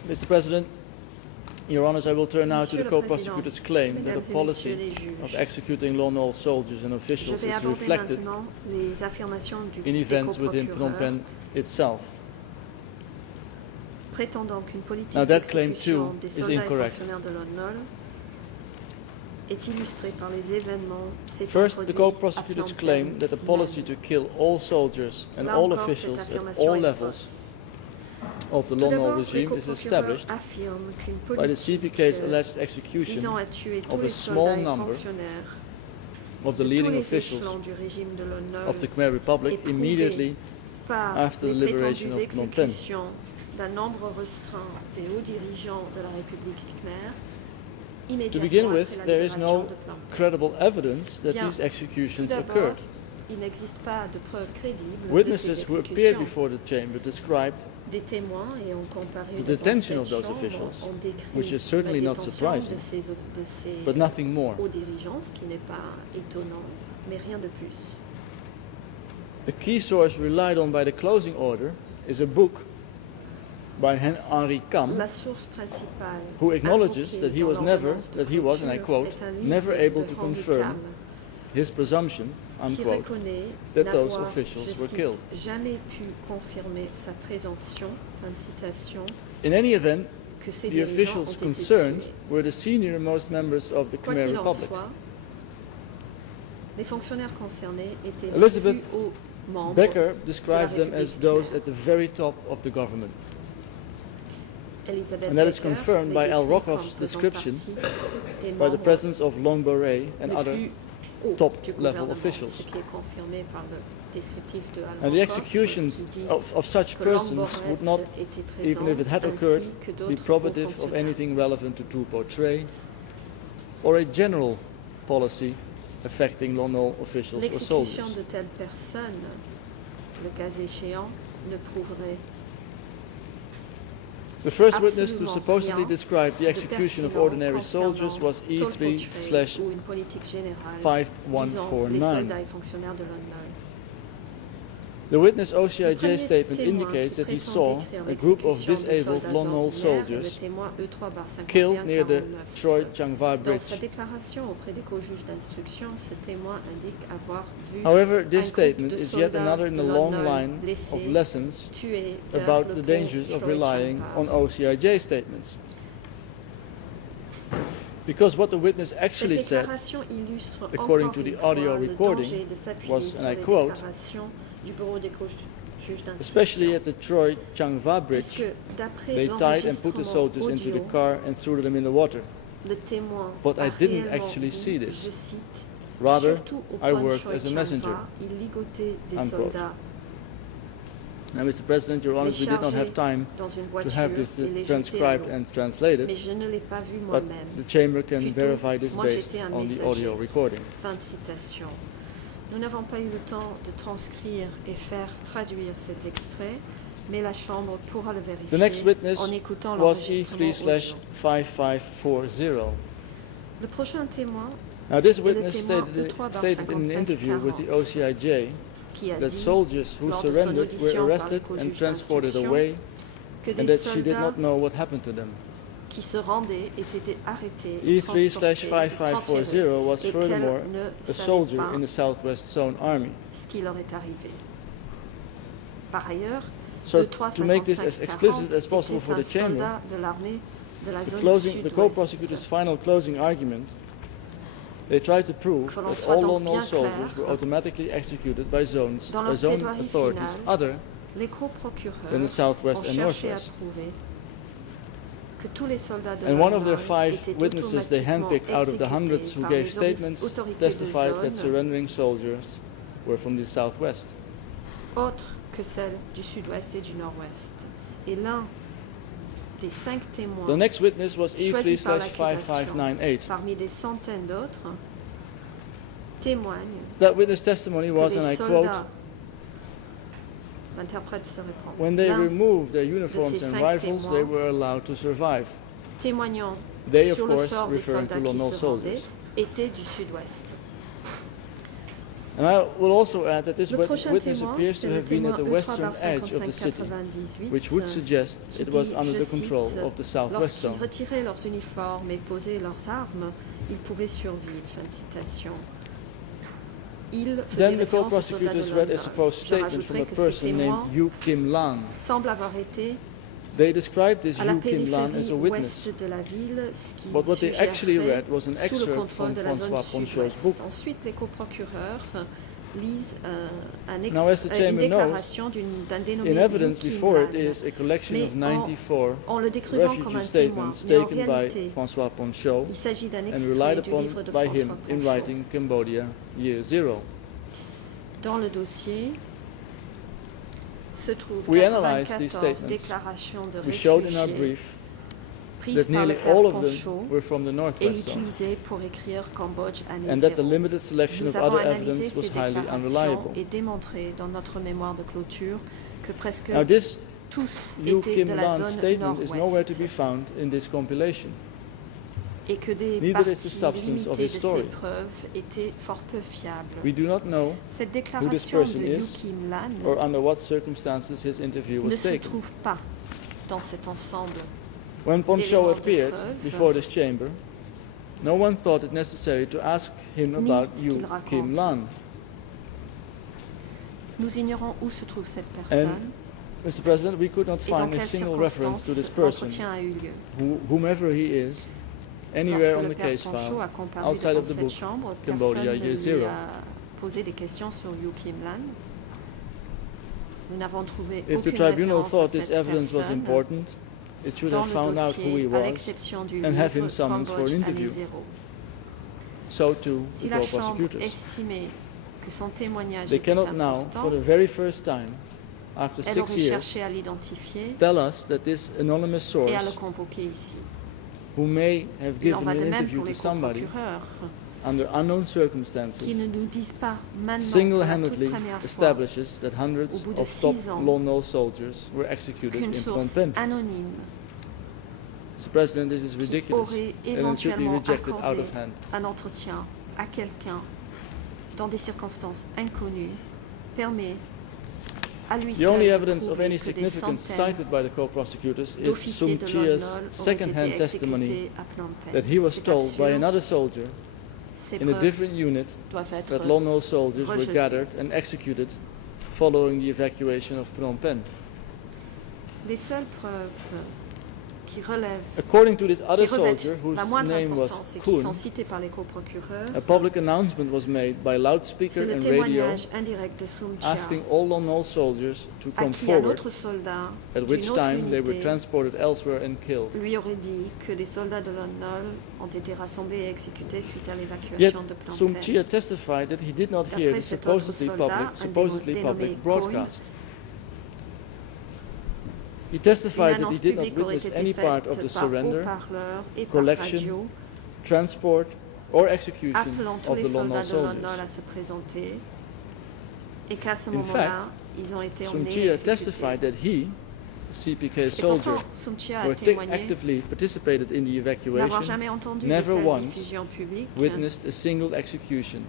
Mr. President, Your Honours, I will turn now to Monsieur the le co-prosecutor's claim that Mesdames the et policy messieurs les of juges, executing Lon Nol soldiers and je officials vais is aborder reflected maintenant les affirmations du in des events within Phnom coprocureurs Penh itself. prétendant qu'une politique Now that claim d'exécution too des is soldats et incorrect. fonctionnaires de l'ONU est illustrée par les événements s'étant First, the produits co-prosecutors à Phnom claim Penh that the lui-même. policy to kill all soldiers and Là all encore, officials cette at affirmation all est levels fausse. of the Tout Lon Nol d'abord, les regime is coprocureurs established affirment qu'une by the politique CPK's alleged execution visant à tuer tous of a les small soldats et number fonctionnaires of the de tous leading les officials échelons du régime de l'ONU of the Khmer Republic est immediately par after the les liberation prétendues of Phnom Penh. exécutions d'un nombre restreint des hauts dirigeants de la République khmer To immédiatement begin après with, la there is libération no de Phnom Penh. credible evidence that Bien. these executions Tout d'abord, occurred. il n'existe pas de preuves crédibles de Witnesses ces who appeared exécutions. before the chamber described, Des témoins et ont comparé the devant detention of cette those chambre, officials, ont décrit which is certainly la not détention surprising, de ces but nothing more. hauts dirigeants, ce qui n'est pas étonnant, mais rien de plus. The key source relied on by the closing order is a book by Henri Kam, La source principale who acknowledges invoquée that he dans was never, l'ordonnance de that he was, and I clôture quote, est un livre never de able to Henri confirm Kam, his presumption, qui unquote, reconnaît that those n'avoir, officials je were cite, killed. jamais pu confirmer sa présomption, fin de citation, In any event, que ces the dirigeants ont officials été concerned tués. were the senior-most members of the Quoi Khmer qu'il en Republic. soit, les fonctionnaires concernés étaient les Elizabeth plus hauts membres. Becker describes them as République those khmère. at the very top of the government. Elisabeth And that is Becker confirmed les by Al décrit Rokoff's comme faisant description partie des by the membres presence of Long Beret and les other plus hauts top du level gouvernement, officials. ce qui est confirmé par le descriptif de Al And the Rokoff, executions qui dit of such que persons Langborret would not, était even if it had présent, occurred, ainsi que be d'autres hauts probative of fonctionnaires. anything relevant to troop or trade, or a general policy affecting Lon Nol officials or L'exécution soldiers. de telles personnes, le cas échéant, ne prouverait The first witness to absolument supposedly rien describe the de execution of pertinent ordinary soldiers concernant was tôle portrait ou une politique générale visant les E3/5149. soldats et fonctionnaires de Lon Nol. The witness Le OCIJ premier statement témoin indicates qui that he prétend saw décrire a group of l'exécution de disabled soldats Lon Nol ordinaires, le soldiers témoin E3/5149. killed near the Troy Changvar Dans Bridge. sa déclaration auprès des co-juges d'instruction, ce témoin indique avoir vu However, un this groupe statement de is yet soldats another in de a Lon long Nol line blessés, of lessons tués vers about le the pont dangers of Troy relying Changvar. on OCIJ statements. Because what the witness Cette actually said déclaration illustre according encore to the une fois audio le recording, danger de s'appuyer was, sur and I les quote, déclarations du bureau des juges d'instruction. especially at the Troy Changva Bridge, Puisque d'après they tied and put the soldiers into the audio, car and threw them in the water. le témoin But I a didn't réellement actually dit, see this. je cite, Rather, surtout au I point worked Troy as a messenger. Changva, il ligotait des Unquote. soldats Now, Mr. President, Your Honor, we did not have time dans une to voiture have this et les jeter à transcribed l'eau. and translated, Mais je ne l'ai pas vu but moi-même. the Chamber can Plutôt, verify this moi, based j'étais un on the messager. audio recording. Fin de citation. Nous n'avons pas eu le temps de transcrire et faire traduire cet extrait, mais la Chambre pourra le The next vérifier witness en écoutant was l'enregistrement audio. E3/5540. Le prochain témoin Now, this le witness témoin stated in an interview with the OCIJ qui a that dit soldiers who lors de son surrendered audition were par le arrested and co-juge transported d'instruction away, que and des that she did soldats not know what happened to them. qui se rendaient aient été arrêtés et transportés, E3/5540 was et furthermore qu'elle ne a savait soldier pas in the Southwest Zone Army. ce qui leur est arrivé. Par ailleurs, So, le to make this as explicit as possible for the était un Chamber, soldat de l'armée de la zone the sud-ouest. co-prosecutor's final closing argument, they tried to prove Que l'on that soit all donc Lon Nol bien soldiers clair, were automatically executed by zone dans leur authorities plaidoirie other Les co-procureurs than the Southwest ont and cherché à Northwest. prouver que tous les soldats de And one of their Lon Nol 5 étaient witnesses they automatiquement handpicked out of the hundreds exécutés who par gave les statements autorités testified de that zone surrendering soldiers were from the Southwest. autres que celles du sud-ouest et du nord-ouest. Et l'un des 5 témoins The next witness was choisis par l'accusation E3/5598. parmi des centaines d'autres témoigne That witness testimony que was, and les I quote, soldats, l'interprète se répand, when they l'un removed their uniforms ces and 5 rifles, they témoins were allowed to survive. témoignant They, of sur le course, sort des referring soldats to Lon qui Nol se rendaient soldiers. était du sud-ouest. And I will also add that this Le prochain witness témoin, appears c'est to le have been témoin at the western edge of the city, 3/5598, which would suggest qui it was dit, under je the control cite, of the Southwest lorsqu'ils Zone. retiraient leurs uniformes et posaient leurs armes, ils pouvaient survivre. Fin de citation. Il faisait Then the référence aux soldats co-prosecutors de read Lon a Nol. supposed Je statement from rajouterai a que ces person témoins named Yu Kim Lan. semblent avoir été They described this à la Yu Kim Lan as périphérie a witness, ouest de la ville, ce qui but what they actually suggérerait read was an sous le excerpt contrôle from de la zone François Ponchot's sud-ouest. book. Ensuite, les coprocureurs lisent Now, as the une Chamber knows, déclaration d'un dénommé in evidence Yu Kim before it Lan, is a collection Mais of 94 en le décrivant comme refugee un témoin. statements Mais en taken by réalité, François Ponchot il s'agit d'un and extrait relied du upon livre de by François him in Ponchot. writing Cambodia Year Zero. Dans le dossier se trouvent We analyzed these 94 statements. déclarations de We showed in our réfugiés brief prises that par le nearly père all of Poncho them were from the et Northwest Zone, utilisées pour écrire Cambodge année and that the 0. limited selection Nous of avons other analysé evidence was ces highly déclarations unreliable. et démontré dans notre mémoire de clôture que presque Now, this tous Yu étaient Kim de la Lan zone statement is nowhere to nord-ouest be found in this compilation. et que des Neither is the parties substance limitées of de his ces story. preuves étaient fort peu fiables. We do not know Cette who this déclaration person de Yu is Kim Lan or under what circumstances his interview ne was se taken. trouve pas dans cet ensemble. When Poncho d'éléments de appeared preuve. before this chamber, no one thought it necessary to ask him Ni about ce qu'il Yu raconte. Kim Lan. Nous ignorons où se trouve cette personne Mr. President, we could not et dans find a quelles single reference circonstances to this person, l'entretien a eu lieu. whomever he is, Lorsque anywhere on le the père case Poncho file, a comparu outside devant of the cette book chambre, Cambodia personne ne Year lui Zero. a posé des questions sur Yu Kim Lan. Nous n'avons trouvé If the aucune tribunal référence à thought this cette evidence was personne important, it should dans have le found out who he dossier, à was, l'exception du and have livre him summoned for an Cambodge interview. année 0. so too Si the la Chambre co-prosecutors. estimait que son témoignage They était cannot now, important, for the very first time, after elle 6 aurait years, cherché à l'identifier tell us that this anonymous source, et à le convoquer ici. who may have Il en given va an de même interview pour to les somebody co-procureurs under unknown qui circumstances, ne nous disent pas maintenant, pour la toute single-handedly première fois, establishes that au hundreds bout de of 6 top ans, Lon Nol soldiers were executed qu'une in Phnom source Penh. anonyme Mr. President, this is qui ridiculous, aurait and it should be éventuellement rejected out accordé of hand. un entretien à quelqu'un dans des circonstances inconnues permet à lui The seul only de evidence of prouver any que des significance centaines cited by the co-prosecutors is d'officiers Sum de Lon Chia's Nol auraient second-hand été testimony exécutés à Phnom Penh. that he was C'est told by absurde. another soldier Ces in a preuves different unit doivent être that Lon Nol soldiers were rejeté. gathered and executed following the evacuation of Phnom Penh. les seules preuves qui relèvent According to this other qui revêtent soldier, whose la moindre name was importance et qui sont Kun, cités par les coprocureurs, a public announcement was made by c'est loudspeaker le and radio témoignage indirect de Sum Chia, asking all Lon Nol soldiers to à come qui un forward, autre soldat at d'une which autre time they were unité transported elsewhere and killed. lui aurait dit que des soldats de Lon Nol ont été rassemblés et exécutés suite à Yet l'évacuation de Phnom Sum Penh. Chia testified that he did not hear D'après the cet autre supposedly soldat, public dénommé public Cohen, broadcast. He Une testified that he annonce did not publique aurait witness été any faite part of the par surrender, haut-parleur et par collection, radio, transport, or execution appelant tous of les the Lon Nol soldats de Lon soldiers. Nol à se présenter, et qu'à ce In moment-là, fact, ils ont été Sum emmenés et Chia exécutés. testified that he, a CPK Et soldier, pourtant, Sum Chia a who témoigné actively participated in the n'avoir evacuation, jamais entendu never de telle once diffusion publique, witnessed a single execution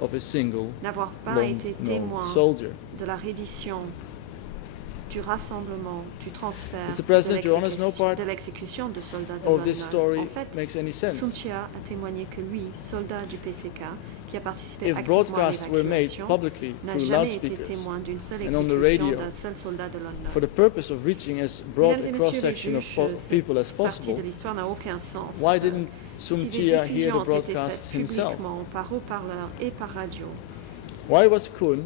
of a single n'avoir pas Lon été Nol témoin soldier. de la reddition, du rassemblement, du transfert, Mr. President, Your Honor, no part de l'exécution de soldats de of Lon this Nol. story En fait, makes any sense. Sum Chia a témoigné que lui, soldat du PCK, qui a participé If activement à broadcasts were made l'évacuation, publicly n'a through jamais été loudspeakers témoin d'une seule and on the exécution radio d'un seul soldat de Lon Nol. for the purpose of reaching as broad Mesdames a et messieurs les cross-section of juges, people as Cette partie possible, de l'histoire n'a aucun sens. why didn't Sum Si les Chia hear diffusions the ont été broadcasts faites himself? publiquement par haut-parleur et par radio, Why was Kun,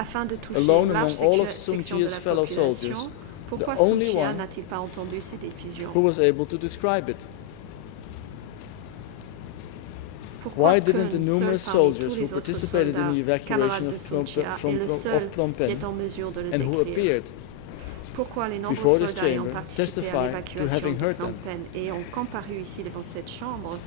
afin de toucher alone large among all of section Sum de Chia's la fellow population, soldiers, pourquoi the Sum only Chia one n'a-t-il pas entendu ces diffusions? who was able to describe it? Pourquoi Why didn't the Kun, numerous seul parmi soldiers tous who les autres participated in soldats, the evacuation camarades of de Sum Chia, est le seul of Phnom qui Penh est en mesure de le and who décrire? appeared Pourquoi les nombreux before this soldats ayant chamber participé à testify to l'évacuation having de heard Phnom them? Penh et ont comparu ici devant cette chambre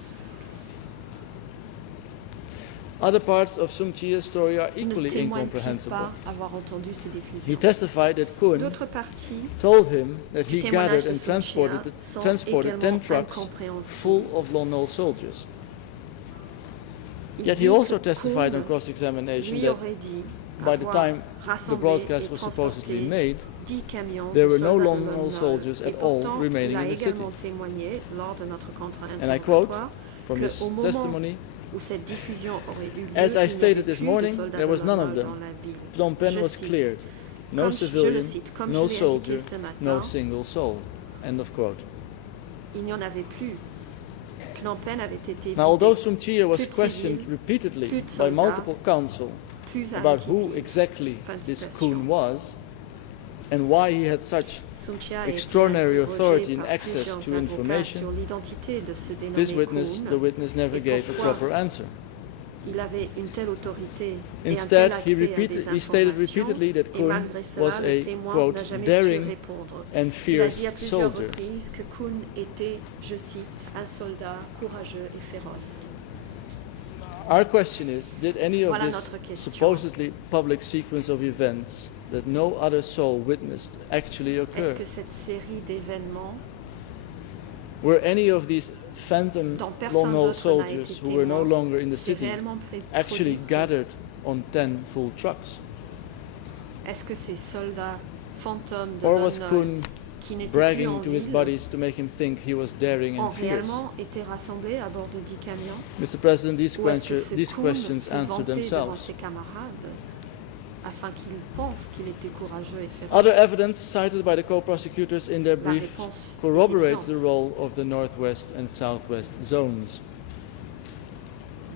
Other parts of Sum Chia's story are ne equally témoignent-ils incomprehensible. pas avoir entendu ces He diffusions? testified that Kun D'autre partie, told him that he les témoignages gathered de and Sum Chia sont transported 10 également trucks incompréhensibles. full of Lon Nol soldiers. Il Yet dit he also que testified on Kun cross-examination lui that aurait dit by the avoir time the rassemblé broadcast et was supposedly transporté made, 10 camions there de were no soldats Lon de Nol Lon Nol. soldiers Et at all pourtant, remaining il a in the city. également témoigné lors de notre contrat And I quote interrogatoire from que his au moment testimony, où cette diffusion aurait eu lieu, As I il n'y stated avait this plus de morning, soldats there de was Lon none of Nol them. dans la ville. Phnom Penh Je was cite, cleared. No comme je civilian, le cite, comme no je l'ai indiqué soldier, ce matin, no single soul. End of quote. il n'y en avait plus. Phnom Penh avait été Now, although vidé. Sum Chia was Plus de questioned civils, repeatedly plus de by soldats, multiple counsel plus about avec who qui exactly Fin de this citation. Kun was and why he had such Sum Chia a été extraordinary interrogé authority and par access plusieurs to avocats information, sur l'identité de ce this dénommé witness, Kun. the witness never Et gave a pourquoi proper answer. il avait une telle autorité et un Instead, tel he, accès à des stated informations, repeatedly that et Kuhn malgré cela, was le a, témoin quote, n'a jamais su daring répondre. and Il a fierce dit à plusieurs soldier. reprises que Kuhn était, je cite, un soldat courageux et féroce. Our question is, did any of Voilà this notre question. supposedly public sequence of events that no other soul witnessed actually Est-ce occur? que cette série d'événements Were any of these phantom dont Lone personne Wolf d'autre n'a soldiers été who were no témoin longer in the s'est city réellement actually produite? gathered on 10 full trucks? Est-ce que ces soldats fantômes de Or was Lone Kuhn Wolf qui n'étaient plus en bragging to his ville buddies to make him think he was daring ont and fierce? réellement été rassemblés à bord de 10 camions? Mr. President, Ou est-ce que ce these Kuhn questions se answer vantait devant themselves. ses camarades afin qu'ils pensent qu'il était courageux et féroce? Other evidence cited by the co-prosecutors in their La brief réponse est corroborates the évidente. role of the Northwest and Southwest zones.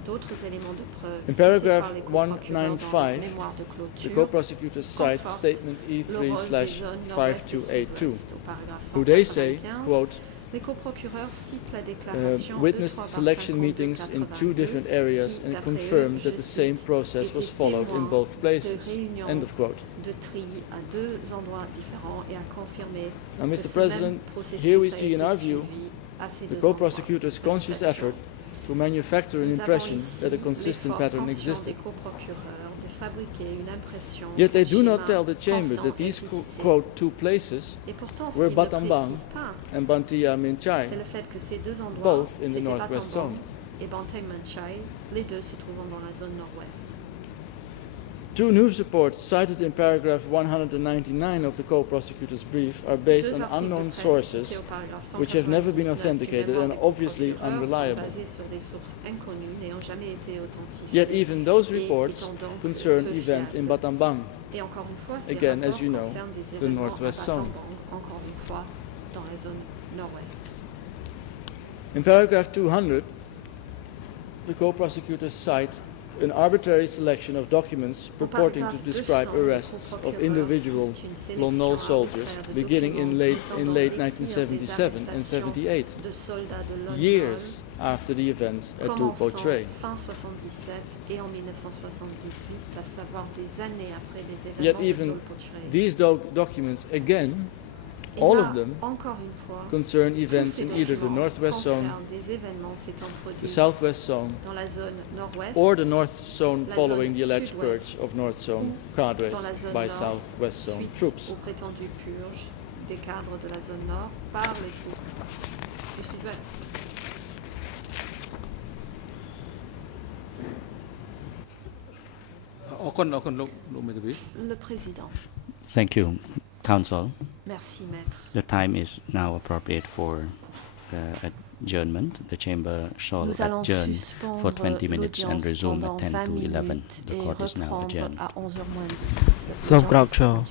D'autres éléments de preuve In cités paragraph par les co-procureurs dans leur 195, mémoire de The clôture co-prosecutors cite conforte statement le rôle des zones nord-ouest et E3/5282, sud-ouest. Au paragraphe who they say, 195, quote, les coprocureurs citent la déclaration witnessed E3/52 selection meetings in two different areas qui, and d'après confirmed eux, that je the same cite, process was était followed in témoin both de places. réunions End of quote. de tri à deux endroits différents et a confirmé Now, que Mr. ce President, même processus here we a see été in our view suivi à ces the deux co-prosecutors' endroits. conscious Félicitations. effort to manufacture an Nous avons impression ici that a consistent l'effort pattern conscient existed. des coprocureurs de fabriquer une impression Yet they qu'un do not schéma tell the chamber constant that these, existait. quote, two places Et pourtant, ce were qu'ils ne Battambang précisent pas, and Bantia Minchai, c'est le fait que ces deux endroits, both in the c'était Northwest Battambang Zone. et Bantai Manchai, les deux se trouvant dans la zone nord-ouest. Two news reports cited in paragraph 199 of the co-prosecutor's brief are based Deux on articles de unknown presse sources cités au paragraphe which have never been 199 du authenticated mémoire and des obviously coprocureurs sont unreliable. basés sur des sources inconnues n'ayant jamais été authentifiées. Yet even those et reports étant donc concern peu events in fiables. Battambang. Et encore une fois, ces Again, as rapports you know, concernent des the événements Northwest à Zone. Battambang, encore une fois, dans la zone nord-ouest. In paragraph 200, the co-prosecutors cite an arbitrary selection of documents Au purporting to paragraphe describe 200, arrests le of procureur individual cite une sélection Lone Wolf arbitraire soldiers de beginning in late, documents late confondant les tirs des 1977 and arrestations 78, de soldats de Lone years after the events at commençant Dupotray. fin 77 et en 1978, à savoir des années après des Yet événements de even Dupotray. these documents, again, Et all là, of them encore une fois, concern tous events ces in either the documents Northwest Zone, concernent des événements s'étant the produits Southwest Zone, dans la zone nord-ouest or the North Zone la following zone the alleged sud-ouest, purge of North Zone ou cadres dans la zone by nord, Southwest Zone suite troops. aux prétendues purges des cadres de la zone nord par les troupes du sud-ouest. Le président. Thank you, Council. Merci, maître. The time is now appropriate for adjournment. The chamber shall Nous allons adjourn suspendre for 20 minutes and l'audience resume pendant at 10 20 to 11. minutes The et court is now reprendre adjourned. à 11h moins 10. Sauf Groucho.